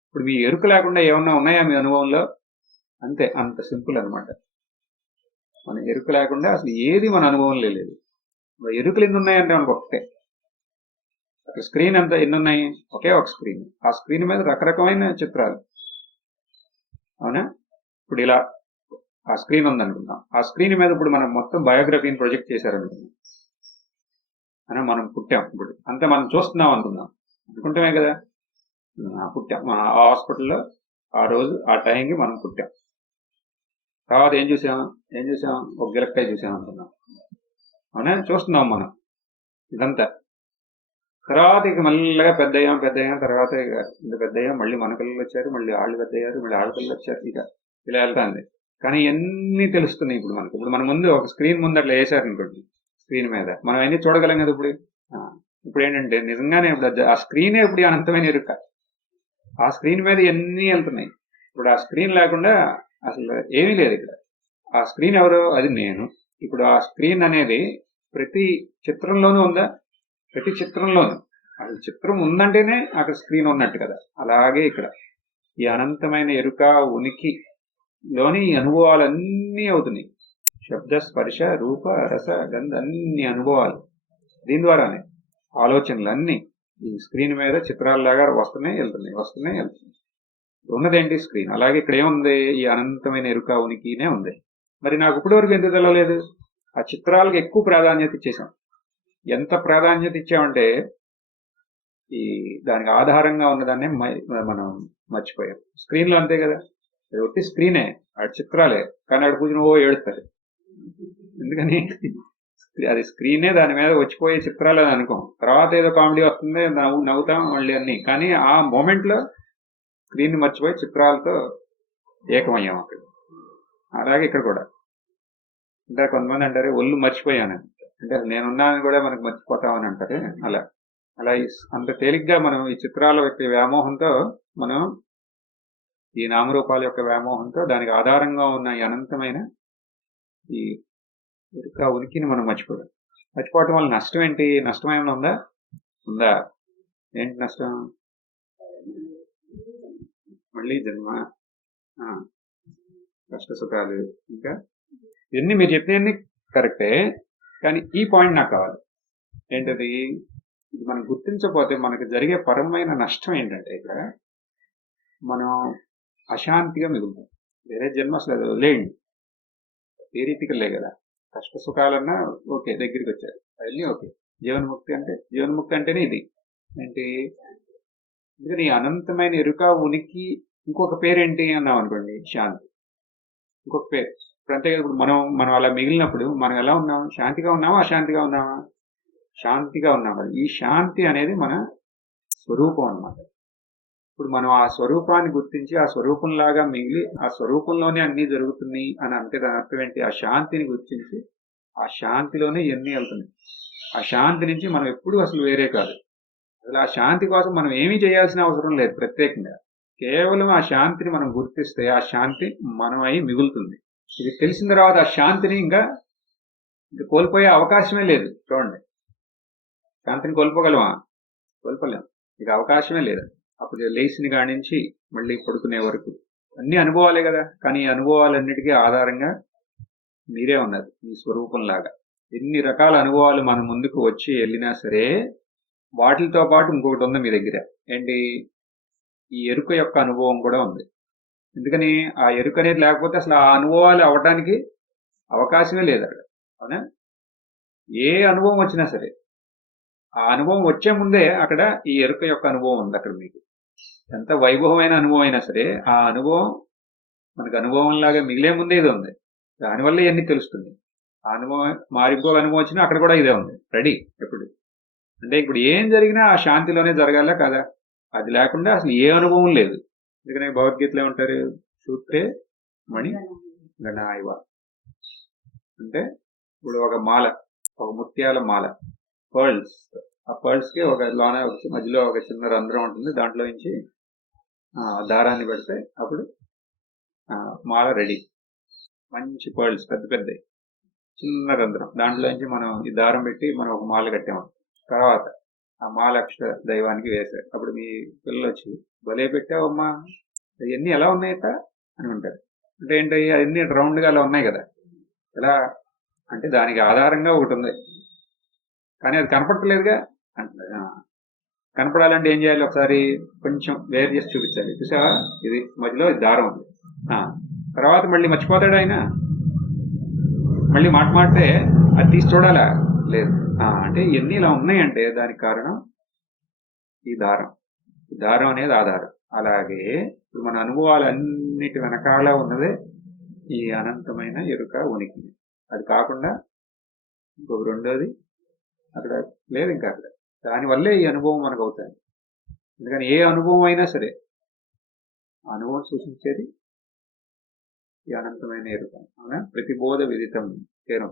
ఇప్పుడు మీ ఎరుక లేకుండా ఏమన్నా ఉన్నాయా మీ అనుభవంలో? అంతే, అంత సింపుల్ అనమాట. మన ఎరుక లేకుండా అసలు ఏది మన అనుభవంలో లేదు. ఎరుకలు ఎన్ని ఉన్నాయంటే మనకు ఒకటే. అక్కడ స్క్రీన్ ఎంత ఎన్ని ఉన్నాయి? ఒకే ఒక స్క్రీన్. ఆ స్క్రీన్ మీద రకరకమైన చిత్రాలు. అవునా? ఇప్పుడు ఇలా ఆ స్క్రీన్ ఉందనుకుందాం. ఆ స్క్రీన్ మీద ఇప్పుడు మనం మొత్తం బయోగ్రఫీని ప్రొజెక్ట్ చేశారనుకుందాం. అని మనం పుట్టాం, ఇప్పుడు అంతా మనం చూస్తున్నాం అనుకుందాం. అనుకుంటామే కదా, పుట్టాం ఆ హాస్పిటల్లో ఆ రోజు ఆ టైంకి మనం పుట్టాం. తర్వాత ఏం చూసాం? ఒక గిలక్కాయ చూసాం అనుకున్నాం. అవునా? చూస్తున్నాం మనం ఇదంతా. తర్వాత ఇక మెల్లగా పెద్దయ్యాం. తర్వాత ఇక ఇంత పెద్దయ్యాం, మళ్ళీ మన పిల్లలు వచ్చారు, మళ్ళీ వాళ్ళు పెద్దయ్యారు, మళ్ళీ వాళ్ళ పిల్లలు వచ్చారు. ఇక ఇలా వెళ్తాంది. కానీ ఎన్ని తెలుస్తున్నాయి ఇప్పుడు మనకి. ఇప్పుడు మన ముందు ఒక స్క్రీన్ ముందు అట్లా వేసారు అనుకోండి, స్క్రీన్ మీద మనం అన్ని చూడగలం కదా. ఇప్పుడు ఏంటంటే నిజంగానే ఇప్పుడు ఆ స్క్రీనే ఇప్పుడు అనంతమైన ఎరుక. ఆ స్క్రీన్ మీద ఎన్ని వెళ్తున్నాయి. ఇప్పుడు ఆ స్క్రీన్ లేకుండా అసలు ఏమీ లేదు ఇక్కడ. ఆ స్క్రీన్ ఎవరు? అది నేను. ఇప్పుడు ఆ స్క్రీన్ అనేది ప్రతి చిత్రంలోనూ ఉందా? ప్రతి చిత్రంలోనూ. అసలు చిత్రం ఉందంటేనే అక్కడ స్క్రీన్ ఉన్నట్టు కదా. అలాగే ఇక్కడ ఈ అనంతమైన ఎరుక ఉనికిలోని ఈ అనుభవాలన్నీ అవుతున్నాయి. శబ్ద, స్పర్శ, రూప, రస, గంధ అన్ని అనుభవాలు. దీని ద్వారానే ఆలోచనలన్నీ ఈ స్క్రీన్ మీద చిత్రాల్లాగా వస్తున్నాయి వెళ్తున్నాయి. ఉన్నదేంటి? స్క్రీన్. అలాగే ఇక్కడ ఏముంది? ఈ అనంతమైన ఎరుక ఉనికినే ఉంది. మరి నాకు ఇప్పటి వరకు ఎందుకు తెలవలేదు? ఆ చిత్రాలకు ఎక్కువ ప్రాధాన్యత ఇచ్చేసాం. ఎంత ప్రాధాన్యత ఇచ్చామంటే ఈ దానికి ఆధారంగా ఉన్నదాన్ని మనం మర్చిపోయాం. స్క్రీన్లో అంతే కదా, అది ఒట్టి స్క్రీనే, ఆ చిత్రాలే. కానీ అక్కడ కూర్చుని ఏడుస్తారు. ఎందుకని? అది స్క్రీనే, దాని మీద వచ్చిపోయే చిత్రాలు అని అనుకోం. తర్వాత ఏదో కామెడీ వస్తుంది, నవ్వుతాం మళ్ళీ అన్ని. కానీ ఆ మూమెంట్ లో స్క్రీన్ మర్చిపోయి చిత్రాలతో ఏకమయ్యాం అక్కడ. అలాగే ఇక్కడ కూడా. ఇంకా కొంతమంది అంటారు ఒళ్ళు మర్చిపోయాను అంటే, నేనున్నాను కూడా మనకు మర్చిపోతామని అంటారు. అలా అంత తేలిగ్గా మనం ఈ చిత్రాల యొక్క వ్యామోహంతో, మనం ఈ నామరూపాల యొక్క వ్యామోహంతో దానికి ఆధారంగా ఉన్న ఈ అనంతమైన ఈ ఎరుక ఉనికిని మనం మర్చిపోవటం వల్ల నష్టం ఏంటి? నష్టమేమైనా ఉందా? ఏంటి నష్టం? మళ్ళీ జన్మ, కష్ట సుఖాలు. ఇంకా ఇవన్నీ మీరు చెప్పినవన్నీ కరెక్టే, కానీ ఈ పాయింట్ నాకు కావాలి. ఏంటది? ఇది మనం గుర్తించకపోతే మనకు జరిగే పరమైన నష్టం ఏంటంటే, ఇక్కడ మనం అశాంతిగా మిగులుతాం. వేరే జన్మ అసలు అది వదిలేయండి, థియరిటికల్లే కదా. కష్ట సుఖాలన్నా ఓకే, దగ్గరికి వచ్చారు, అవన్నీ ఓకే. జీవన్ముక్తి అంటేనే ఇది ఏంటి? ఎందుకని అనంతమైన ఎరుక ఉనికి ఇంకొక పేరేంటి అన్నాం అనుకోండి, శాంతి. ఇంకొక పేరు. ఇప్పుడు అంతే కదా. ఇప్పుడు మనం అలా మిగిలినప్పుడు మనం ఎలా ఉన్నాం? శాంతిగా ఉన్నామా, అశాంతిగా ఉన్నామా? శాంతిగా ఉన్నాం. ఈ శాంతి అనేది మన స్వరూపం అన్నమాట. ఇప్పుడు మనం ఆ స్వరూపాన్ని గుర్తించి ఆ స్వరూపంలాగా మిగిలి ఆ స్వరూపంలోనే అన్ని జరుగుతున్నాయి అని అంటే దాని అర్థం ఏంటి? ఆ శాంతిని గుర్తించి ఆ శాంతిలోనే ఇవన్నీ వెళ్తున్నాయి. ఆ శాంతి నుంచి మనం ఎప్పుడూ అసలు వేరే కాదు. అసలు ఆ శాంతి కోసం మనం ఏమీ చేయాల్సిన అవసరం లేదు ప్రత్యేకంగా. కేవలం ఆ శాంతిని మనం గుర్తిస్తే ఆ శాంతి మనం అయి మిగులుతుంది. ఇది తెలిసిన తర్వాత ఆ శాంతిని ఇంకా కోల్పోయే అవకాశమే లేదు. చూడండి, శాంతిని కోల్పోగలమా? కోల్పోలేం. ఇక అవకాశమే లేదు. అప్పుడు లేచిన కాడి నుంచి మళ్ళీ పడుకునే వరకు అన్ని అనుభవాలే కదా. కానీ ఈ అనుభవాలన్నిటికీ ఆధారంగా మీరే ఉన్నారు మీ స్వరూపంలాగా. ఎన్ని రకాల అనుభవాలు మన ముందుకు వచ్చి వెళ్ళినా సరే వాటితో పాటు ఇంకొకటి ఉంది మీ దగ్గర. ఏంటి? ఈ ఎరుక యొక్క అనుభవం కూడా ఉంది. ఎందుకని? ఆ ఎరుక అనేది లేకపోతే అసలు ఆ అనుభవాలు అవ్వడానికి అవకాశమే లేదు అక్కడ. అవునా? ఏ అనుభవం వచ్చినా సరే ఆ అనుభవం వచ్చే ముందే అక్కడ ఈ ఎరుక యొక్క అనుభవం ఉంది అక్కడ మీకు. ఎంత వైభవమైన అనుభవం అయినా సరే ఆ అనుభవం మనకు అనుభవం లాగా మిగిలే ముందే ఇది ఉంది. దానివల్ల ఇవన్నీ తెలుస్తుంది. ఆ అనుభవం ఇంకో అనుభవం వచ్చినా అక్కడ కూడా ఇదే ఉంది రెడీ ఎప్పుడు. అంటే ఇప్పుడు ఏం జరిగినా ఆ శాంతిలోనే జరగాల కదా. అది లేకుండా అసలు ఏ అనుభవం లేదు. ఎందుకనే భగవద్గీతలో ఏమంటారు? సూత్రే మణి గణాయివ. అంటే ఇప్పుడు ఒక మాల, ఒక ముత్యాల మాల, పర్ల్స్. ఆ పర్ల్స్ కి ఒక లోన మధ్యలో ఒక చిన్న రంధ్రం ఉంటుంది. దాంట్లో నుంచి దారాన్ని పెడితే అప్పుడు మాల రెడీ. మంచి పర్ల్స్ పెద్ద పెద్ద చిన్న రంధ్రం, దాంట్లో నుంచి మనం ఈ దారం పెట్టి మనం ఒక మాల కట్టాము. తర్వాత ఆ మాల అక్షర దైవానికి వేశారు. అప్పుడు మీ పిల్లలు వచ్చి భలే పెట్టావమ్మా, అవన్నీ ఎలా ఉన్నాయట అని ఉంటారు. అంటే ఏంటి? అవన్నీ రౌండ్ గా అలా ఉన్నాయి కదా. ఎలా అంటే దానికి ఆధారంగా ఒకటి ఉంది, కానీ అది కనపడలేదుగా అంటారు. కనపడాలంటే ఏం చేయాలి? ఒకసారి కొంచెం వేరు చేసి చూపించాలి. చూసావా, ఇది మధ్యలో దారం ఉంది. తర్వాత మళ్ళీ మర్చిపోతాడు ఆయన. మళ్ళీ మాట్లాడితే అది తీసి చూడాలా? లేదు. అంటే ఇవన్నీ ఇలా ఉన్నాయంటే దానికి కారణం ఈ దారం. ఈ దారం అనేది ఆధారం. అలాగే ఇప్పుడు మన అనుభవాలన్నిటి వెనకాల ఉన్నదే ఈ అనంతమైన ఎరుక ఉనికి. అది కాకుండా ఇంకొక రెండోది అక్కడ లేదు. ఇంకా అక్కడ దానివల్లే ఈ అనుభవం మనకు అవుతుంది. ఎందుకని ఏ అనుభవం అయినా సరే అనుభవం సూచించేది ఈ అనంతమైన ఎరుక. అవునా? ప్రతిబోధ విదితం కేరం.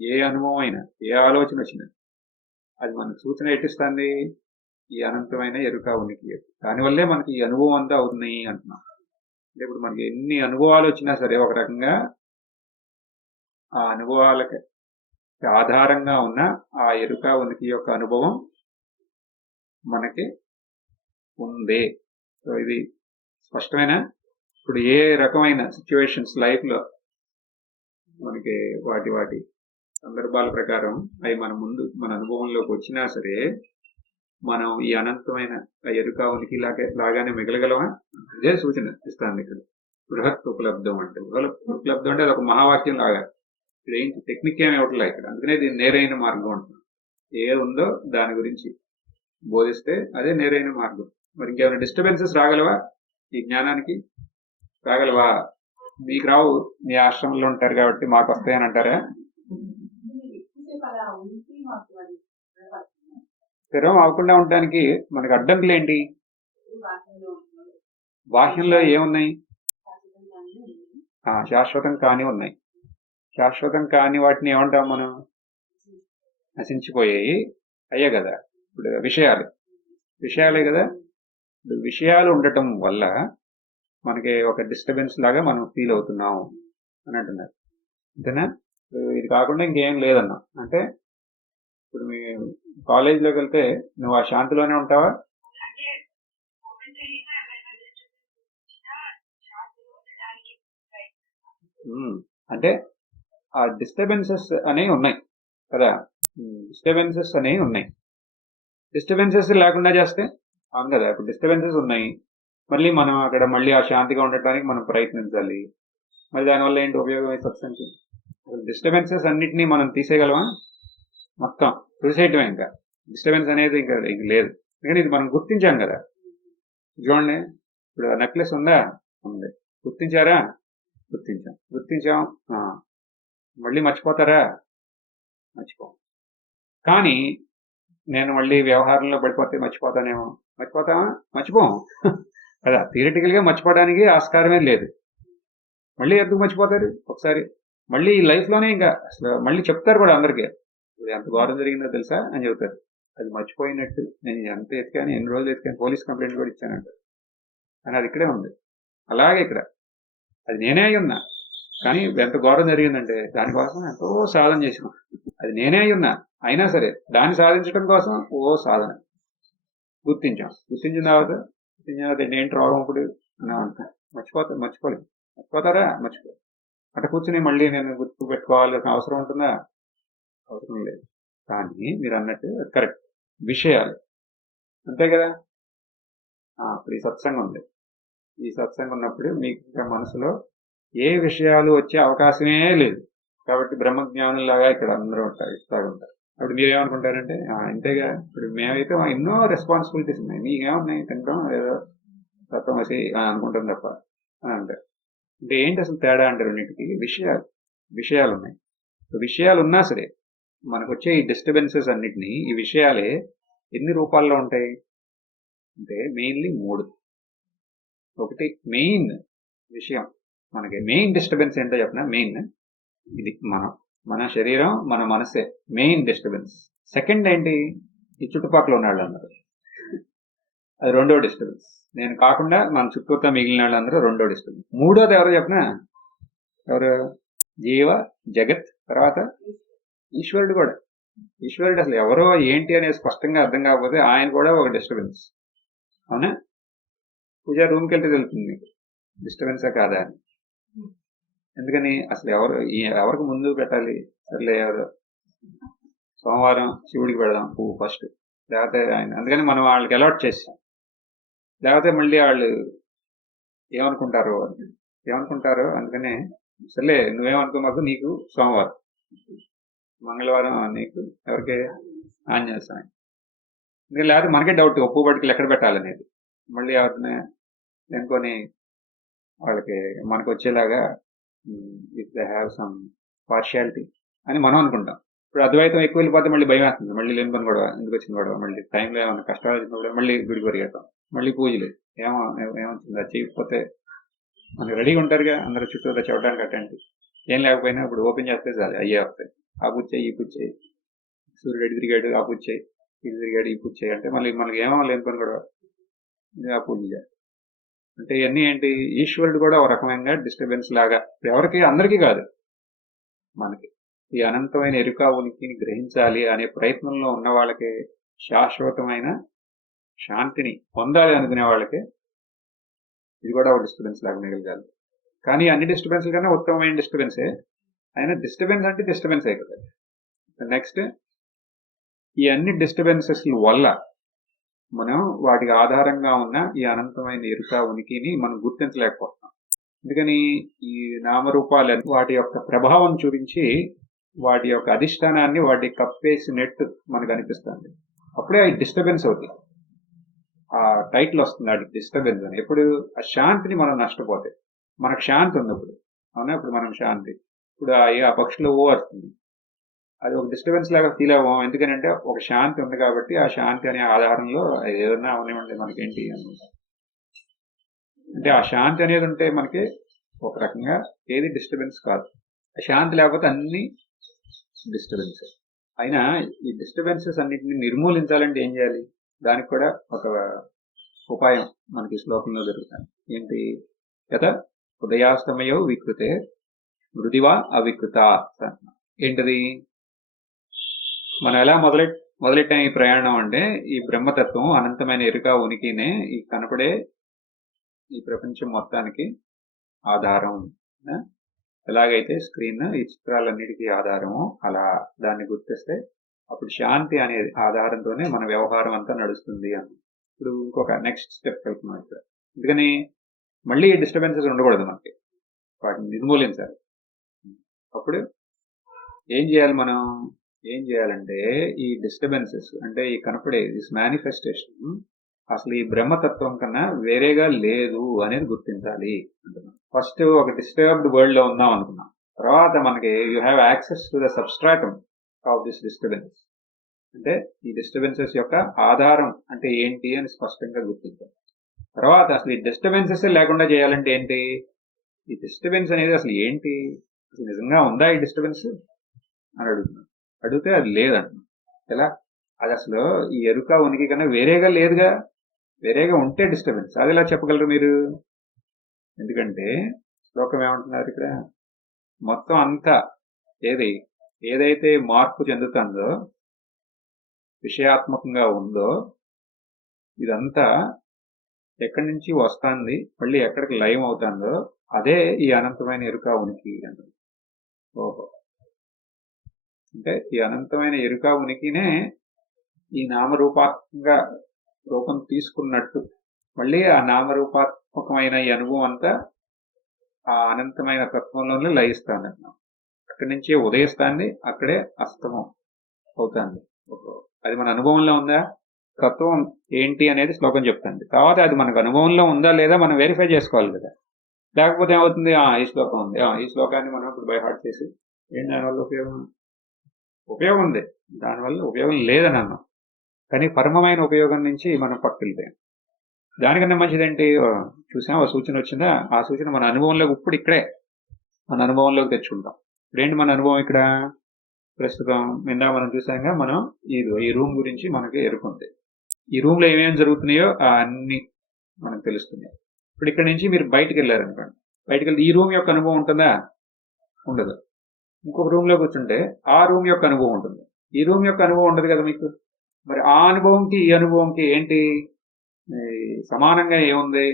ఏ అనుభవం అయినా, ఏ ఆలోచన వచ్చినా అది మనకు సూచన ఎట్టిస్తుంది? ఈ అనంతమైన ఎరుక ఉనికి. దానివల్లే మనకి ఈ అనుభవం అంతా అవుతున్నాయి అంటున్నాం. అంటే ఇప్పుడు మనకి ఎన్ని అనుభవాలు వచ్చినా సరే ఒక రకంగా ఆ అనుభవాలకి ఆధారంగా ఉన్న ఆ ఎరుక ఉనికి యొక్క అనుభవం మనకి ఉంది. సో ఇది స్పష్టమైన. ఇప్పుడు ఏ రకమైన సిచ్యువేషన్స్ లైఫ్ లో మనకి వాటి సందర్భాల ప్రకారం అవి మన ముందు మన అనుభవంలోకి వచ్చినా సరే మనం ఈ అనంతమైన ఎరుక ఉనికి లాగానే మిగలగలమా? ఇదే సూచన ఇస్తాను ఇక్కడ. బృహత్ ఉపలబ్ధం అంటే, ఉపలబ్ధం అంటే అది ఒక మహావాక్యం లాగా. ఇక్కడ ఏంటి టెక్నిక్ ఏమి ఇవ్వట్లే ఇక్కడ. అందుకనే దీన్ని నేరైన మార్గం అంటున్నాం. ఏ ఉందో దాని గురించి బోధిస్తే అదే నేరైన మార్గం. మరి ఇంకేమైనా డిస్టర్బెన్సెస్ రాగలవా ఈ జ్ఞానానికి? రాగలవా? మీకు రావు, మీ ఆశ్రమంలో ఉంటారు కాబట్టి మాకు వస్తాయని అంటారా? స్థిరం అవ్వకుండా ఉండడానికి మనకు అడ్డంకులు ఏంటి? బాహ్యంలో ఏమున్నాయి? శాశ్వతం కాని ఉన్నాయి. శాశ్వతం కాని వాటిని ఏమంటాం మనం? నశించిపోయాయి అయ్యే కదా. ఇప్పుడు విషయాలే కదా. ఇప్పుడు విషయాలు ఉండటం వల్ల మనకి ఒక డిస్టర్బెన్స్ లాగా మనం ఫీల్ అవుతున్నాం అని అంటున్నారు. అంతేనా? ఇది కాకుండా ఇంకేం లేదన్నా. అంటే ఇప్పుడు మీ కాలేజీలోకి వెళ్తే నువ్వు ఆ శాంతిలోనే ఉంటావా? అంటే ఆ డిస్టర్బెన్సెస్ అనేవి ఉన్నాయి కదా. డిస్టర్బెన్సెస్ అనేవి ఉన్నాయి. డిస్టర్బెన్సెస్ లేకుండా చేస్తే అవును కదా. ఇప్పుడు డిస్టర్బెన్సెస్ ఉన్నాయి, మళ్ళీ మనం అక్కడ మళ్ళీ ఆ శాంతిగా ఉండటానికి మనం ప్రయత్నించాలి. మరి దానివల్ల ఏంటి ఉపయోగం? సత్సంగి డిస్టర్బెన్సెస్ అన్నిటినీ మనం తీసేయగలమా? మొత్తం తీసేయటమే. ఇంకా డిస్టర్బెన్స్ అనేది ఇంకా లేదు. ఎందుకంటే ఇది మనం గుర్తించాం కదా. చూడండి, ఇప్పుడు నెక్లెస్ ఉందా? ఉంది. గుర్తించారా? గుర్తించాం. మళ్ళీ మర్చిపోతారా? మర్చిపో. కానీ నేను మళ్ళీ వ్యవహారంలో పడిపోతే మర్చిపోతానేమో. మర్చిపోతామా? మర్చిపోం కదా. థియరిటికల్ గా మర్చిపోవడానికి ఆస్కారమే లేదు. మళ్ళీ ఎందుకు మర్చిపోతారు? ఒకసారి మళ్ళీ ఈ లైఫ్ లోనే ఇంకా అసలు మళ్ళీ చెప్తారు కూడా అందరికీ, ఎంత ఘోరం జరిగిందో తెలుసా అని చెబుతారు. అది మర్చిపోయినట్టు. నేను ఎంత ఎత్తుకాని, ఎన్ని రోజులు ఎత్తుకాని, పోలీస్ కంప్లైంట్ కూడా ఇచ్చానంట. కానీ అది ఇక్కడే ఉంది. అలాగే ఇక్కడ అది నేనే అయి ఉన్నా, కానీ ఎంత ఘోరం జరిగిందంటే దానికోసం ఎంతో సాధన చేసిన. అది నేనే అయి ఉన్నా, అయినా సరే దాన్ని సాధించడం కోసం సాధన. గుర్తించిన తర్వాత ఏంటి రోగం ఇప్పుడు మర్చిపోలేదు. మర్చిపోతారా? మర్చిపో. అటు కూర్చుని మళ్ళీ నేను గుర్తు పెట్టుకోవాల్సిన అవసరం ఉంటుందా? అవసరం లేదు. కానీ మీరు అన్నట్టు కరెక్ట్, విషయాలు అంతే కదా. ఇప్పుడు ఈ సత్సంగం ఉంది, ఈ సత్సంగం ఉన్నప్పుడు మీకు ఇంకా మనసులో ఏ విషయాలు వచ్చే అవకాశమే లేదు. కాబట్టి బ్రహ్మజ్ఞానులాగా ఇక్కడ అందరూ ఉంటారు, ఇస్తా ఉంటారు. అప్పుడు మీరేమనుకుంటారంటే ఇంతేగా, ఇప్పుడు మేమైతే ఎన్నో రెస్పాన్సిబిలిటీస్ ఉన్నాయి, మీకేమున్నాయి, తింటాం ఏదో తత్వమసి అనుకుంటాం తప్ప అని అంటారు. అంటే ఏంటి అసలు తేడా అంటే రెండింటికి విషయాలు ఉన్నాయి. విషయాలు ఉన్నా సరే మనకు వచ్చే ఈ డిస్టర్బెన్సెస్ అన్నిటినీ, ఈ విషయాలే ఎన్ని రూపాల్లో ఉంటాయి అంటే మెయిన్లీ 3. ఒకటి మెయిన్ విషయం, మనకి మెయిన్ డిస్టర్బెన్స్ ఏంటో చెప్పిన, మెయిన్ ఇది మన శరీరం, మన మనసే మెయిన్ డిస్టర్బెన్స్. సెకండ్ ఏంటి, ఈ చుట్టుపక్కల ఉన్న వాళ్ళందరూ, అది రెండో డిస్టర్బెన్స్. నేను కాకుండా మన చుట్టూతో మిగిలిన వాళ్ళందరూ రెండో డిస్టర్బెన్స్. మూడోది ఎవరో చెప్పిన, ఎవరు, జీవ జగత్, తర్వాత ఈశ్వరుడు కూడా. ఈశ్వరుడు అసలు ఎవరో ఏంటి అనేది స్పష్టంగా అర్థం కాకపోతే ఆయన కూడా ఒక డిస్టర్బెన్స్. అవునా? పూజా రూమ్కి వెళ్తే తెలుస్తుంది మీకు డిస్టర్బెన్సే కాదా అని. ఎందుకని అసలు ఎవరికి ముందు పెట్టాలి? సర్లే, ఎవరు సోమవారం శివుడికి పెడదాం పువ్వు ఫస్ట్, లేకపోతే ఆయన, అందుకని మనం వాళ్ళకి అలాట్ చేసాం. లేకపోతే మళ్ళీ వాళ్ళు ఏమనుకుంటారో అందుకనే సర్లే నువ్వేమనుకోమాకు, నీకు సోమవారం, మంగళవారం నీకు ఎవరికి ఆంజనేయ స్వామి. ఇంకా లేకపోతే మనకే డౌట్ పువ్వు పట్టుకెళ్ళి ఎక్కడ పెట్టాలనేది. మళ్ళీ ఎవరిని అనుకొని వాళ్ళకి మనకు వచ్చేలాగా if they have some partiality అని మనం అనుకుంటాం. ఇప్పుడు అద్వైతం ఎక్కువ వెళ్ళిపోతే మళ్ళీ భయం వేస్తుంది, మళ్ళీ లేని పని గొడవ, ఎందుకు వచ్చిన గొడవ, మళ్ళీ టైంలో ఏమైనా కష్టాలు వచ్చినప్పుడు మళ్ళీ గుడికి పరిగెడతాం, మళ్ళీ పూజలు ఏమొచ్చింది, అది చేయకపోతే మనకి రెడీగా ఉంటారుగా అందరూ చుట్టూ చెప్పడానికి. అట్టండి ఏం లేకపోయినా ఇప్పుడు ఓపెన్ చేస్తే చాలు అయ్యే వస్తాయి. ఆ పూజ చేయి, ఈ పూజ చేయి, సూర్యుడు ఎటు తిరిగాడు ఆ పూజ చేయి, ఇటు తిరిగాడు ఈ పూజ చేయి అంటే మళ్ళీ మనకి ఏమో లేని పని గొడవ, ఆ పూజ చేయాలి. అంటే ఇవన్నీ ఏంటి, ఈశ్వరుడు కూడా ఒక రకమైన డిస్టర్బెన్స్ లాగా. ఎవరికి, అందరికీ కాదు, మనకి ఈ అనంతమైన ఎరుక ఉనికిని గ్రహించాలి అనే ప్రయత్నంలో ఉన్న వాళ్ళకి, శాశ్వతమైన శాంతిని పొందాలి అనుకునే వాళ్ళకి ఇది కూడా ఒక డిస్టర్బెన్స్ లాగా మిగలగాలి. కానీ అన్ని డిస్టర్బెన్స్ కన్నా ఉత్తమమైన డిస్టర్బెన్సే. అయినా డిస్టర్బెన్స్ అంటే డిస్టర్బెన్స్ అయిపోతుంది. నెక్స్ట్, ఈ అన్ని డిస్టర్బెన్సెస్ వల్ల మనం వాటికి ఆధారంగా ఉన్న ఈ అనంతమైన ఎరుక ఉనికిని మనం గుర్తించలేకపోతున్నాం. అందుకని ఈ నామరూపాలు వాటి యొక్క ప్రభావం చూపించి వాటి యొక్క అధిష్టానాన్ని వాటి కప్పేసినట్టు మనకు అనిపిస్తుంది. అప్పుడే అది డిస్టర్బెన్స్ అవుతుంది, ఆ టైటిల్ వస్తుంది వాటికి డిస్టర్బెన్స్ అని. ఎప్పుడు ఆ శాంతిని మనం నష్టపోతే, మనకు శాంతి ఉన్నప్పుడు, అవునా, ఇప్పుడు మనం శాంతి, ఇప్పుడు ఆ పక్షులు వస్తుంది, అది ఒక డిస్టర్బెన్స్ లాగా ఫీల్ అవ్వం. ఎందుకంటే ఒక శాంతి ఉంది కాబట్టి ఆ శాంతి అనే ఆధారంలో ఏదన్నా అవనివ్వండి మనకేంటి అనమాట. అంటే ఆ శాంతి అనేది ఉంటే మనకి ఒక రకంగా ఏది డిస్టర్బెన్స్ కాదు. శాంతి లేకపోతే అన్ని డిస్టర్బెన్స్. అయినా ఈ డిస్టర్బెన్సెస్ అన్నింటినీ నిర్మూలించాలంటే ఏం చేయాలి? దానికి కూడా ఒక ఉపాయం మనకి శ్లోకంలో జరుగుతుంది. ఏంటి? యత ఉదయాస్తమయో వికృతే మృదివా అవికృత. ఏంటది? మనం ఎలా మొదలెట్టాం ఈ ప్రయాణం అంటే, ఈ బ్రహ్మతత్వం అనంతమైన ఎరుక ఉనికినే ఈ కనపడే ఈ ప్రపంచం మొత్తానికి ఆధారం. ఎలాగైతే స్క్రీన్ ఈ చిత్రాలన్నిటికీ ఆధారమో అలా దాన్ని గుర్తిస్తే అప్పుడు శాంతి అనేది ఆధారంతోనే మన వ్యవహారం అంతా నడుస్తుంది అని. ఇప్పుడు ఇంకొక నెక్స్ట్ స్టెప్ వెళ్తున్నాం ఇక్కడ. అందుకని మళ్ళీ డిస్టర్బెన్సెస్ ఉండకూడదు మనకి, వాటిని నిర్మూలించాలి. అప్పుడు ఏం చేయాలి మనం? ఏం చేయాలంటే ఈ డిస్టర్బెన్సెస్ అంటే ఈ కనపడే దిస్ మేనిఫెస్టేషన్ అసలు ఈ బ్రహ్మతత్వం కన్నా వేరేగా లేదు అనేది గుర్తించాలి అంటున్నాం. ఫస్ట్ ఒక డిస్టర్బ్డ్ వరల్డ్ లో ఉందాం అనుకున్నాం, తర్వాత మనకి you have access to the substratum of this disturbance. అంటే ఈ డిస్టర్బెన్సెస్ యొక్క ఆధారం అంటే ఏంటి అని స్పష్టంగా గుర్తించాలి. తర్వాత అసలు ఈ డిస్టర్బెన్సెస్ లేకుండా చేయాలంటే ఏంటి? ఈ డిస్టర్బెన్స్ అనేది అసలు ఏంటి, అసలు నిజంగా ఉందా ఈ డిస్టర్బెన్స్ అని అడుగుతున్నాం. అడిగితే అది లేదంటున్నాం. ఎలా? అది అసలు ఈ ఎరుక ఉనికి కన్నా వేరేగా లేదుగా. వేరేగా ఉంటే డిస్టర్బెన్స్, అది ఎలా చెప్పగలరు మీరు? ఎందుకంటే శ్లోకం ఏమంటున్నారు ఇక్కడ? మొత్తం అంతా ఏదైతే మార్పు చెందుతుందో, విషయాత్మకంగా ఉందో, ఇదంతా ఎక్కడి నుంచి వస్తుంది, మళ్ళీ ఎక్కడికి లయం అవుతుందో అదే ఈ అనంతమైన ఎరుక ఉనికి అంటుంది. ఓహో, అంటే ఈ అనంతమైన ఎరుక ఉనికినే ఈ నామరూపాత్మకంగా రూపం తీసుకున్నట్టు మళ్ళీ ఆ నామరూపాత్మకమైన ఈ అనుభవం అంతా ఆ అనంతమైన తత్వంలోనే లయిస్తాను. అక్కడి నుంచి ఉదయిస్తాంది, అక్కడే అస్తమం అవుతుంది. అది మన అనుభవంలో ఉందా? తత్వం ఏంటి అనేది శ్లోకం చెప్తుంది. తర్వాత అది మనకు అనుభవంలో ఉందా లేదా మనం వెరిఫై చేసుకోవాలి కదా. లేకపోతే ఏమవుతుంది, ఈ శ్లోకం ఉంది, ఈ శ్లోకాన్ని మనం ఇప్పుడు బై హార్ట్ చేసి ఏంటి దానివల్ల ఉపయోగం? ఉపయోగం ఉంది, దానివల్ల ఉపయోగం లేదని అన్నాం. కానీ పరమమైన ఉపయోగం నుంచి మనం పక్కకెళ్తాం. దానికన్నా మంచిదేంటి, చూసాం ఆ సూచన వచ్చిందా, ఆ సూచన మన అనుభవంలోకి ఇప్పుడు ఇక్కడే మన అనుభవంలోకి తెచ్చుకుంటాం. ఇప్పుడేంటి మన అనుభవం ఇక్కడ ప్రస్తుతం? నిందా మనం చూసాంగా, మనం ఈ రూమ్ గురించి మనకి ఎరుకుంది. ఈ రూమ్ లో ఏమేమి జరుగుతున్నాయో అన్ని మనకు తెలుస్తున్నాయి. ఇప్పుడు ఇక్కడ నుంచి మీరు బయటకు వెళ్ళారనుకోండి, బయటకు వెళ్తే ఈ రూమ్ యొక్క అనుభవం ఉంటుందా? ఉండదు. ఇంకొక రూమ్ లో కూర్చుంటే ఆ రూమ్ యొక్క అనుభవం ఉంటుంది, ఈ రూమ్ యొక్క అనుభవం ఉండదు కదా మీకు. మరి ఆ అనుభవంకి ఈ అనుభవంకి ఏంటి సమానంగా ఏముంది?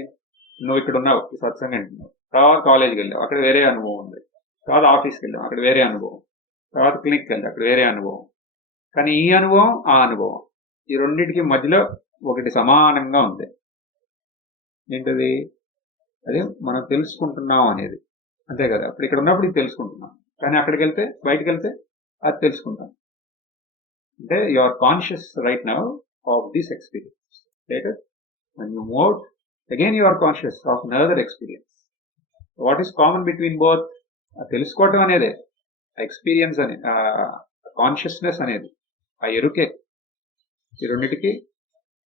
నువ్వు ఇక్కడ ఉన్నావు, ఈ సత్సంగం అంటున్నావు, తర్వాత కాలేజీకి వెళ్ళావు, అక్కడ వేరే అనుభవం ఉంది, తర్వాత ఆఫీస్కి వెళ్ళావు, అక్కడ వేరే అనుభవం, తర్వాత క్లినిక్కి వెళ్ళావు, అక్కడ వేరే అనుభవం. కానీ ఈ అనుభవం ఆ అనుభవం ఈ రెండింటికి మధ్యలో ఒకటి సమానంగా ఉంది. ఏంటది? అది మనం తెలుసుకుంటున్నాం అనేది, అంతే కదా. అప్పుడు ఇక్కడ ఉన్నప్పుడు ఇది తెలుసుకుంటున్నాం, కానీ అక్కడికి వెళ్తే బయటకు వెళ్తే అది తెలుసుకుంటాం. అంటే you are conscious right now of this experience. Later when you move again you are conscious of another experience. What is common between both? తెలుసుకోవటం అనేది ఎక్స్పీరియన్స్ అని, కాన్షియస్నెస్ అనేది, ఆ ఎరుకే ఈ రెండిటికి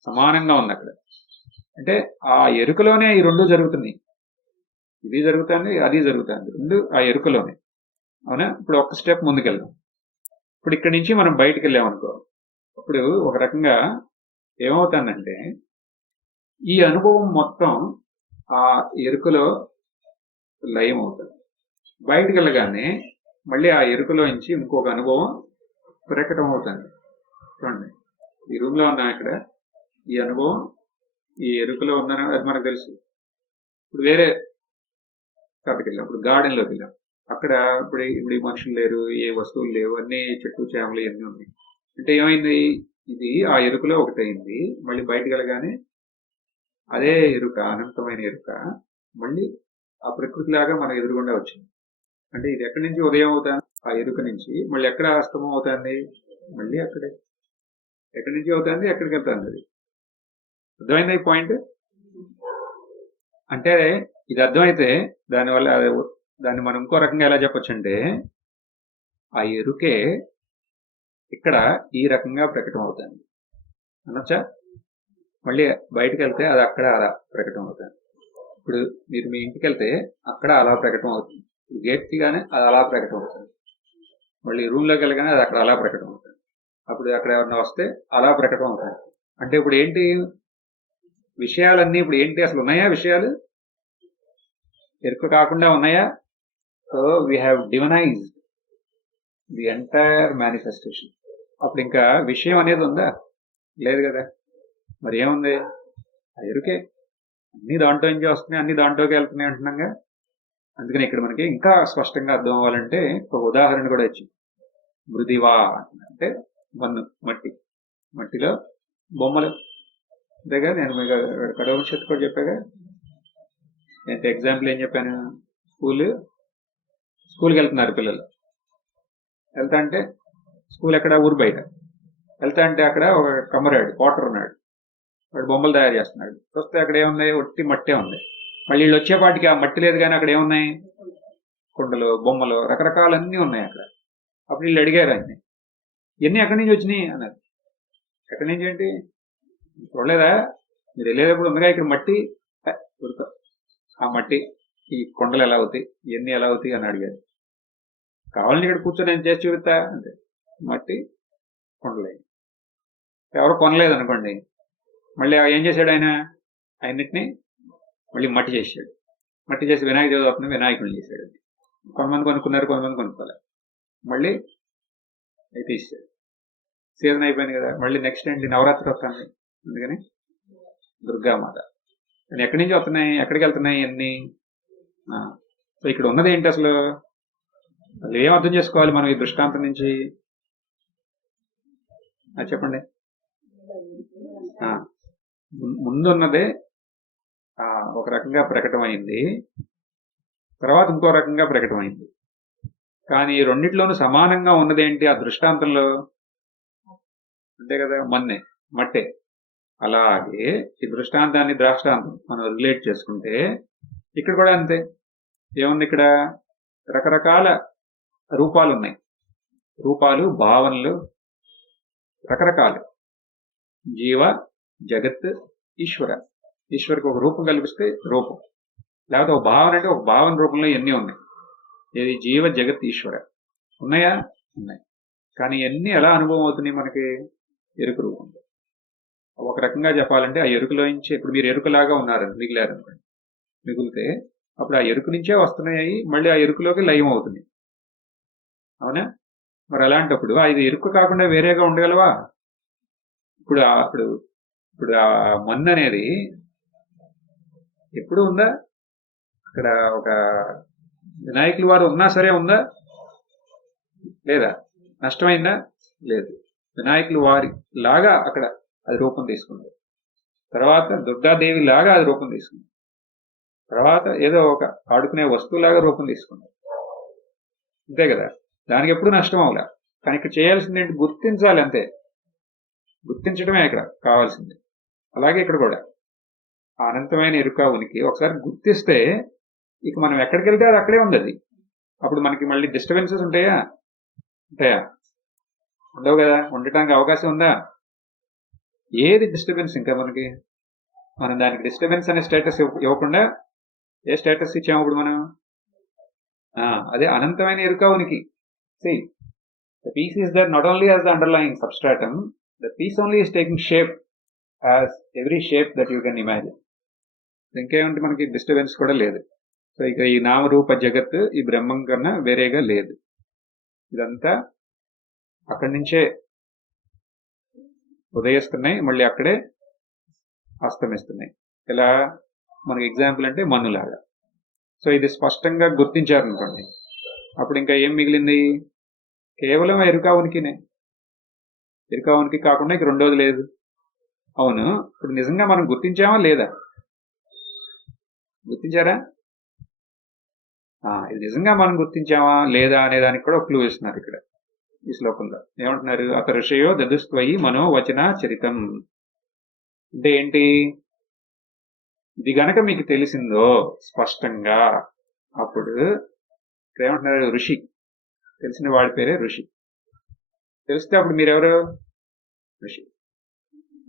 సమానంగా ఉంది అక్కడ. అంటే ఆ ఎరుకలోనే ఈ రెండు జరుగుతున్నాయి, ఇది జరుగుతుంది అది జరుగుతుంది, రెండు ఆ ఎరుకలోనే. అవునా? ఇప్పుడు ఒక స్టెప్ ముందుకెళ్దాం. ఇప్పుడు ఇక్కడి నుంచి మనం బయటకు వెళ్ళామనుకో, అప్పుడు ఒక రకంగా ఏమవుతుందంటే ఈ అనుభవం మొత్తం ఆ ఎరుకలో లయం అవుతుంది. బయటకు వెళ్ళగానే మళ్ళీ ఆ ఎరుకలో నుంచి ఇంకొక అనుభవం ప్రకటన అవుతుంది. చూడండి, ఈ రూమ్ లో ఉన్నా, ఇక్కడ ఈ అనుభవం ఈ ఎరుకలో ఉందని అది మనకు తెలుసు. ఇప్పుడు వేరే చోటకి వెళ్ళాం, ఇప్పుడు గార్డెన్ లోకి వెళ్ళాం, అక్కడ ఇప్పుడు ఈ మనుషులు లేరు, ఏ వస్తువులు లేవు, అన్ని చెట్టు చేమలు ఇవన్నీ ఉన్నాయి. అంటే ఏమైంది, ఇది ఆ ఎరుకలో ఒకటైంది. మళ్ళీ బయటకు వెళ్ళగానే అదే ఎరుక, అనంతమైన ఎరుక మళ్ళీ ఆ ప్రకృతి లాగా మన ఎదురుగుండా వచ్చింది. అంటే ఇది ఎక్కడి నుంచి ఉదయం అవుతాను, ఆ ఎరుక నుంచి మళ్ళీ ఎక్కడ అస్తమం అవుతుంది, మళ్ళీ అక్కడే. ఎక్కడి నుంచి అవుతుంది, ఎక్కడికి వెళ్తుంది అది. అర్థమైంది ఈ పాయింట్? అంటే ఇది అర్థమైతే దానివల్ల దాన్ని మనం ఇంకో రకంగా ఎలా చెప్పొచ్చు అంటే, ఆ ఎరుకే ఇక్కడ ఈ రకంగా ప్రకటన అవుతుంది అనొచ్చా. మళ్ళీ బయటకు వెళ్తే అది అక్కడ అలా ప్రకటన అవుతుంది. ఇప్పుడు మీరు మీ ఇంటికి వెళ్తే అక్కడ అలా ప్రకటన అవుతుంది, గేట్ తీగానే అది అలా ప్రకటన అవుతుంది. మళ్ళీ రూమ్లోకి వెళ్ళగానే అది అక్కడ అలా ప్రకటన అవుతుంది. అప్పుడు అక్కడ ఎవరన్నా వస్తే అలా ప్రకటన అవుతుంది. అంటే ఇప్పుడు ఏంటి, విషయాలన్నీ ఇప్పుడు ఏంటి, అసలు ఉన్నాయా విషయాలు? ఎరుక కాకుండా ఉన్నాయా? So we have divinised the entire manifestation. అప్పుడు ఇంకా విషయం అనేది ఉందా? లేదు కదా. మరి ఏముంది? ఆ ఎరుకే. అన్ని దాంట్లో నుంచి వస్తున్నాయి, అన్ని దాంట్లోకి వెళ్తున్నాయి అంటున్నాగా. అందుకని ఇక్కడ మనకి ఇంకా స్పష్టంగా అర్థం అవ్వాలంటే ఒక ఉదాహరణ కూడా వచ్చింది. మృదివా అంటే మట్టిలో బొమ్మలు. అంతేగా, నేను మీకు కడవశత్తు కూడా చెప్పాగా. నేను ఎగ్జాంపుల్ ఏం చెప్పాను, స్కూల్కి వెళ్తున్నారు పిల్లలు. వెళ్తా అంటే స్కూల్ ఎక్కడ, ఊరు బయట. వెళ్తా అంటే అక్కడ ఒక కమ్మరాడు, పోటర్ ఉన్నాడు, వాడు బొమ్మలు తయారు చేస్తున్నాడు. చూస్తే అక్కడ ఏముంది, ఒట్టి మట్టే ఉంది. మళ్ళీ వీళ్ళు వచ్చేపాటికి ఆ మట్టి లేదు, కానీ అక్కడ ఏమున్నాయి, కుండలు, బొమ్మలు, రకరకాలన్నీ ఉన్నాయి అక్కడ. అప్పుడు వీళ్ళు అడిగారు అన్ని, ఇవన్నీ ఎక్కడి నుంచి వచ్చినాయి అన్నారు. ఎక్కడి నుంచి ఏంటి చూడలేదా, మీరు వెళ్ళేటప్పుడు ఉందిగా ఇక్కడ మట్టి, ఆ మట్టి ఈ కొండలు ఎలా అవుతాయి, ఇవన్నీ ఎలా అవుతాయి అని అడిగారు. కావాలని ఇక్కడ కూర్చొని నేను చేసి చూపిస్తా అంటే మట్టి కొండలే. ఎవరు కొనలేదు అనుకోండి, మళ్ళీ ఏం చేశాడు ఆయన, అన్నిటినీ మళ్ళీ మట్టి చేశాడు. మట్టి చేసి వినాయక చవితి వస్తుంది, వినాయకుడిని చేశాడు. కొంతమంది కొనుక్కున్నారు, కొంతమంది కొనుక్కోలే. మళ్ళీ అవి తీసాడు. సీజన్ అయిపోయింది కదా, మళ్ళీ నెక్స్ట్ ఏంటి, నవరాత్రి వస్తుంది, అందుకని దుర్గామాత. ఎక్కడి నుంచి వస్తున్నాయి, ఎక్కడికి వెళ్తున్నాయి అన్ని. సో ఇక్కడ ఉన్నది ఏంటి అసలు, అసలు ఏం అర్థం చేసుకోవాలి మనం ఈ దృష్టాంతం నుంచి? అది చెప్పండి. ముందున్నదే ఒక రకంగా ప్రకటమైంది, తర్వాత ఇంకో రకంగా ప్రకటమైంది. కానీ రెండిట్లోనూ సమానంగా ఉన్నదేంటి ఆ దృష్టాంతంలో? అంతే కదా, మట్టే. అలాగే ఈ దృష్టాంతాన్ని ద్రాష్టాంతం మనం రిలేట్ చేసుకుంటే ఇక్కడ కూడా అంతే. ఏముంది ఇక్కడ? రకరకాల రూపాలు ఉన్నాయి. రూపాలు, భావనలు రకరకాలు. జీవ, జగత్, ఈశ్వర. ఈశ్వరికి ఒక రూపం కల్పిస్తే రూపం, లేకపోతే ఒక భావన అంటే ఒక భావన రూపంలో ఎన్ని ఉన్నాయి. ఏది? జీవ, జగత్, ఈశ్వర ఉన్నాయా? ఉన్నాయి. కానీ ఎన్ని ఎలా అనుభవం అవుతున్నాయి మనకి? ఎరుక రూపంలో. ఒక రకంగా చెప్పాలంటే ఆ ఎరుకలో నుంచి, ఇప్పుడు మీరు ఎరుకలాగా ఉన్నారని మిగిలారనుకోండి, మిగిలితే అప్పుడు ఆ ఎరుకు నుంచే వస్తున్నాయి, మళ్ళీ ఆ ఎరుకులోకి లయం అవుతుంది. అవునా? మరి అలాంటప్పుడు ఇది ఎరుకు కాకుండా వేరేగా ఉండగలవా? ఇప్పుడు ఆ మన్ను అనేది ఎప్పుడు ఉందా? అక్కడ ఒక వినాయకుల వారు ఉన్నా సరే ఉందా లేదా? నష్టమైందా? లేదు. వినాయకులు వారి లాగా అక్కడ అది రూపం తీసుకుంది. తర్వాత దుర్గాదేవి లాగా అది రూపం తీసుకుంది. తర్వాత ఏదో ఒక ఆడుకునే వస్తువులాగా రూపం తీసుకుంది. అంతే కదా, దానికి ఎప్పుడు నష్టం అవలే. కానీ ఇక్కడ చేయాల్సింది ఏంటి? గుర్తించాలి, అంతే. గుర్తించడమే ఇక్కడ కావాల్సింది. అలాగే ఇక్కడ కూడా అనంతమైన ఎరుక ఉనికి ఒకసారి గుర్తిస్తే ఇక మనం ఎక్కడికి వెళ్తే అది అక్కడే ఉంది. అది అప్పుడు మనకి మళ్ళీ డిస్టర్బెన్సెస్ ఉంటాయా? ఉండవు కదా. ఉండటానికి అవకాశం ఉందా? ఏది డిస్టర్బెన్స్ ఇంకా మనకి? మనం దానికి డిస్టర్బెన్స్ అనే స్టేటస్ ఇవ్వకుండా ఏ స్టేటస్ ఇచ్చాము ఇప్పుడు మనం? అదే అనంతమైన ఎరుక ఉనికి. See, the piece is there not only as the underlying substratum, the piece only is taking shape as every shape that you can imagine. ఇంకేమంటే మనకి డిస్టర్బెన్స్ కూడా లేదు. సో ఇక ఈ నామరూప జగత్ ఈ బ్రహ్మం కన్నా వేరేగా లేదు. ఇదంతా అక్కడి నుంచే ఉదయిస్తున్నాయి, మళ్ళీ అక్కడే అస్తమిస్తున్నాయి. ఎలా? మనకి ఎగ్జాంపుల్ అంటే మన్నులాగా. సో ఇది స్పష్టంగా గుర్తించారనుకోండి, అప్పుడు ఇంకా ఏం మిగిలింది? కేవలం ఎరుక ఉనికినే. ఎరుక ఉనికి కాకుండా ఇక రెండోది లేదు. అవును, ఇప్పుడు నిజంగా మనం గుర్తించామా లేదా? గుర్తించారా? ఇది నిజంగా మనం గుర్తించామా లేదా అనే దానికి కూడా ఒక క్లూ ఇస్తున్నారు ఇక్కడ ఈ శ్లోకంలో. ఏమంటున్నారు? అత ఋషయో దదుస్త్వయి మనో వచన చరితం. అంటే ఏంటి? ఇది గనక మీకు తెలిసిందో స్పష్టంగా, అప్పుడు ఏమంటున్నారు? ఋషి. తెలిసిన వాడి పేరే ఋషి. తెలిస్తే అప్పుడు మీరెవరు? ఋషి.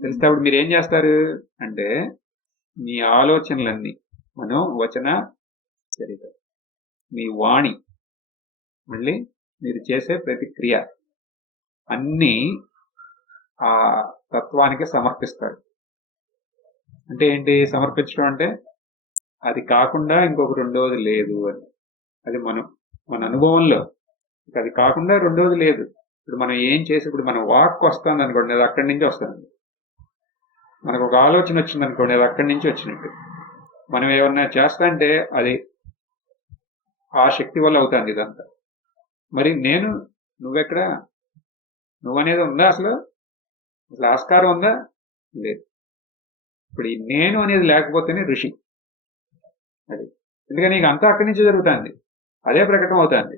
తెలిస్తే అప్పుడు మీరు ఏం చేస్తారు అంటే, మీ ఆలోచనలన్నీ మనో వచన చరితం, మీ వాణి, మళ్ళీ మీరు చేసే ప్రతిక్రియ అన్నీ ఆ తత్వానికి సమర్పిస్తాడు. అంటే ఏంటి సమర్పించడం అంటే? అది కాకుండా ఇంకొక రెండోది లేదు అని. అది మన అనుభవంలో అది కాకుండా రెండోది లేదు. ఇప్పుడు మనం ఏం చేసి, ఇప్పుడు మన వాక్ వస్తుంది అనుకోండి, అది అక్కడి నుంచి వస్తుంది. మనకు ఒక ఆలోచన వచ్చింది అనుకోండి, అది అక్కడి నుంచి వచ్చినట్టు. మనం ఏమన్నా చేస్తా అంటే అది ఆ శక్తి వల్ల అవుతుంది ఇదంతా. మరి నువ్వెక్కడ? నువ్వనేది ఉందా అసలు? ఆస్కారం ఉందా? లేదు. ఇప్పుడు ఈ నేను అనేది లేకపోతేనే ఋషి. అది ఎందుకని నీకు అంతా అక్కడి నుంచి జరుగుతుంది, అదే ప్రకటన అవుతుంది.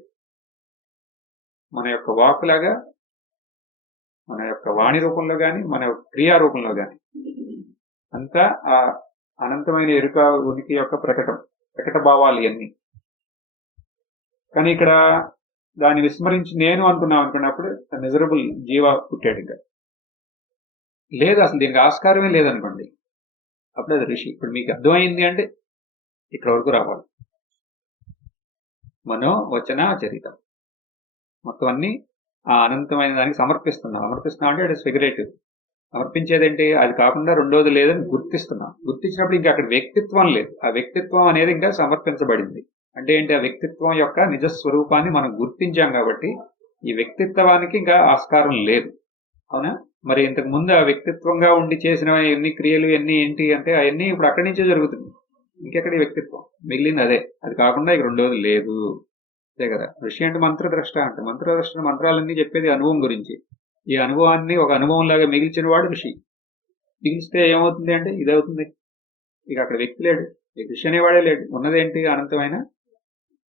మన యొక్క వాక్ లాగా, మన యొక్క వాణి రూపంలో కానీ, మన యొక్క క్రియా రూపంలో కానీ అంతా ఆ అనంతమైన ఎరుక ఉనికి యొక్క ప్రకట భావాలు ఇవన్నీ. కానీ ఇక్కడ దాన్ని విస్మరించి నేను అనుకున్నాం అనుకున్నప్పుడు మిజరబుల్ జీవ పుట్టాడు. ఇంకా లేదు, అసలు దీనికి ఆస్కారమే లేదనుకోండి, అప్పుడు అది ఋషి. ఇప్పుడు మీకు అర్థమైంది అంటే ఇక్కడ వరకు రావాలి. మనో వచన చరితం మొత్తం అన్ని ఆ అనంతమైన దానికి సమర్పిస్తున్నాం అంటే ఇట్ ఇస్ ఫిగరేటివ్. సమర్పించేదేంటి? అది కాకుండా రెండోది లేదని గుర్తిస్తున్నాం. గుర్తించినప్పుడు ఇంకా అక్కడ వ్యక్తిత్వం లేదు. ఆ వ్యక్తిత్వం అనేది ఇంకా సమర్పించబడింది. అంటే ఏంటి? ఆ వ్యక్తిత్వం యొక్క నిజస్వరూపాన్ని మనం గుర్తించాం కాబట్టి ఈ వ్యక్తిత్వానికి ఇంకా ఆస్కారం లేదు. అవునా? మరి ఇంతకు ముందు ఆ వ్యక్తిత్వంగా ఉండి చేసిన ఎన్ని క్రియలు ఎన్ని ఏంటి అంటే అవన్నీ ఇప్పుడు అక్కడి నుంచే జరుగుతుంది. ఇంకెక్కడ ఈ వ్యక్తిత్వం మిగిలింది అదే. అది కాకుండా ఇక రెండోది లేదు. అంతే కదా. ఋషి అంటే మంత్రద్రష్ట అంటే మంత్రద్రష్ట మంత్రాలన్నీ చెప్పేది అనుభవం గురించి. ఈ అనుభవాన్ని ఒక అనుభవం లాగా మిగిల్చిన వాడు ఋషి. మిగిలిస్తే ఏమవుతుంది అంటే ఇదవుతుంది. ఇక అక్కడ వ్యక్తి లేడు, ఈ ఋషి అనేవాడే లేడు. ఉన్నదేంటి అనంతమైన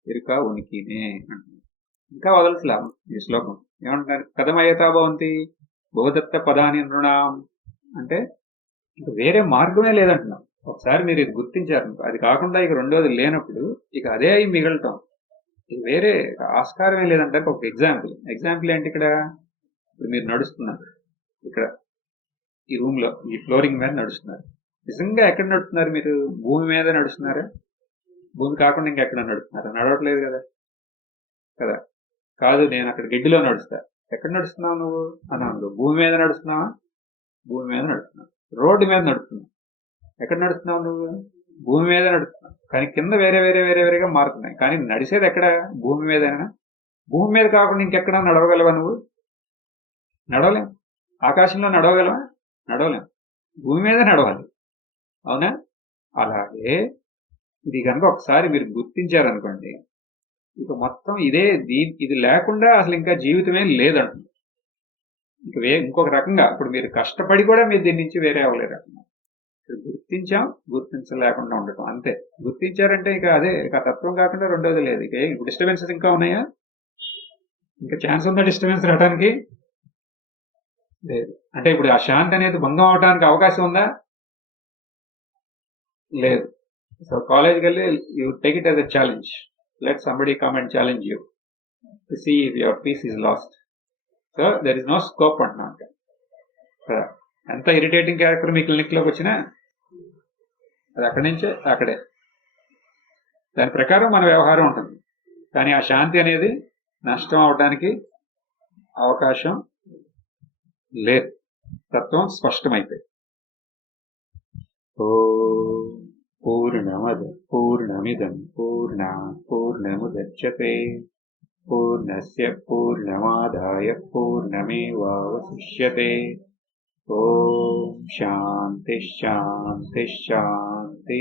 ఎరుక ఉనికినే అంటున్నారు. ఇంకా వదలట్లా ఈ శ్లోకం. ఏమంటున్నారు? కథమయ్యతా భవంతి బహుదత్త పదాని నృణాం అంటే ఇంక వేరే మార్గమే లేదంటున్నాం. ఒకసారి మీరు ఇది గుర్తించారు, అది కాకుండా ఇక రెండోది లేనప్పుడు ఇక అదే అయి మిగలటం, ఇక వేరే ఆస్కారమే లేదంటే ఒక ఎగ్జాంపుల్ ఏంటి? ఇక్కడ ఇప్పుడు మీరు నడుస్తున్నారు, ఇక్కడ ఈ రూమ్ లో ఈ ఫ్లోరింగ్ మీద నడుస్తున్నారు. నిజంగా ఎక్కడ నడుస్తున్నారు మీరు? భూమి మీద నడుస్తున్నారా? భూమి కాకుండా ఇంకెక్కడ నడుస్తున్నారా? నడవట్లేదు కదా. కదా కాదు, నేను అక్కడ గడ్డిలో నడుస్తా. ఎక్కడ నడుస్తున్నావు నువ్వు అన్నాను. భూమి మీద నడుస్తున్నావా? భూమి మీద నడుస్తున్నావు. రోడ్డు మీద నడుస్తున్నావు. ఎక్కడ నడుస్తున్నావు నువ్వు? భూమి మీద నడుస్తున్నావు. కానీ కింద వేరే వేరే వేరే వేరేగా మారుతున్నాయి. కానీ నడిచేది ఎక్కడ? భూమి మీదైనా. భూమి మీద కాకుండా ఇంకెక్కడా నడవగలవా నువ్వు? నడవలేం. ఆకాశంలో నడవగలవా? నడవలేం. భూమి మీద నడవాలి. అవునా? అలాగే ఇది కనుక ఒకసారి మీరు గుర్తించారనుకోండి, ఇక మొత్తం ఇదే ఇది లేకుండా అసలు ఇంకా జీవితమే లేదంటుంది. ఇక ఇంకొక రకంగా ఇప్పుడు మీరు కష్టపడి కూడా మీరు దీని నుంచి వేరే అవ్వలేరు అంటున్నారు. గుర్తించాం, గుర్తించలేకుండా ఉండటం అంతే. గుర్తించారంటే ఇక అదే, ఇక తత్వం కాకుండా రెండోది లేదు. ఇక డిస్టర్బెన్సెస్ ఇంకా ఉన్నాయా? ఇంకా ఛాన్స్ ఉందా డిస్టర్బెన్స్ రావడానికి? లేదు. అంటే ఇప్పుడు ఆ శాంతి అనేది భంగం అవడానికి అవకాశం ఉందా? లేదు. సో కాలేజ్కి వెళ్ళి you take it as a challenge. Let somebody come and challenge you to see if your peace is lost. So there is no scope అంటున్నాను. ఎంత ఇరిటేటింగ్ క్యారెక్టర్ మీ క్లినిక్లోకి వచ్చినా అది అక్కడి నుంచే అక్కడే, దాని ప్రకారం మన వ్యవహారం ఉంటుంది. కానీ ఆ శాంతి అనేది నష్టం అవడానికి అవకాశం లేదు. తత్వం స్పష్టమైతే. పూర్ణమద పూర్ణమిదం పూర్ణాత్ పూర్ణముదచ్యతే పూర్ణస్య పూర్ణమాదాయ పూర్ణమేవావశిష్యతే. ఓం శాంతి శాంతి శాంతి.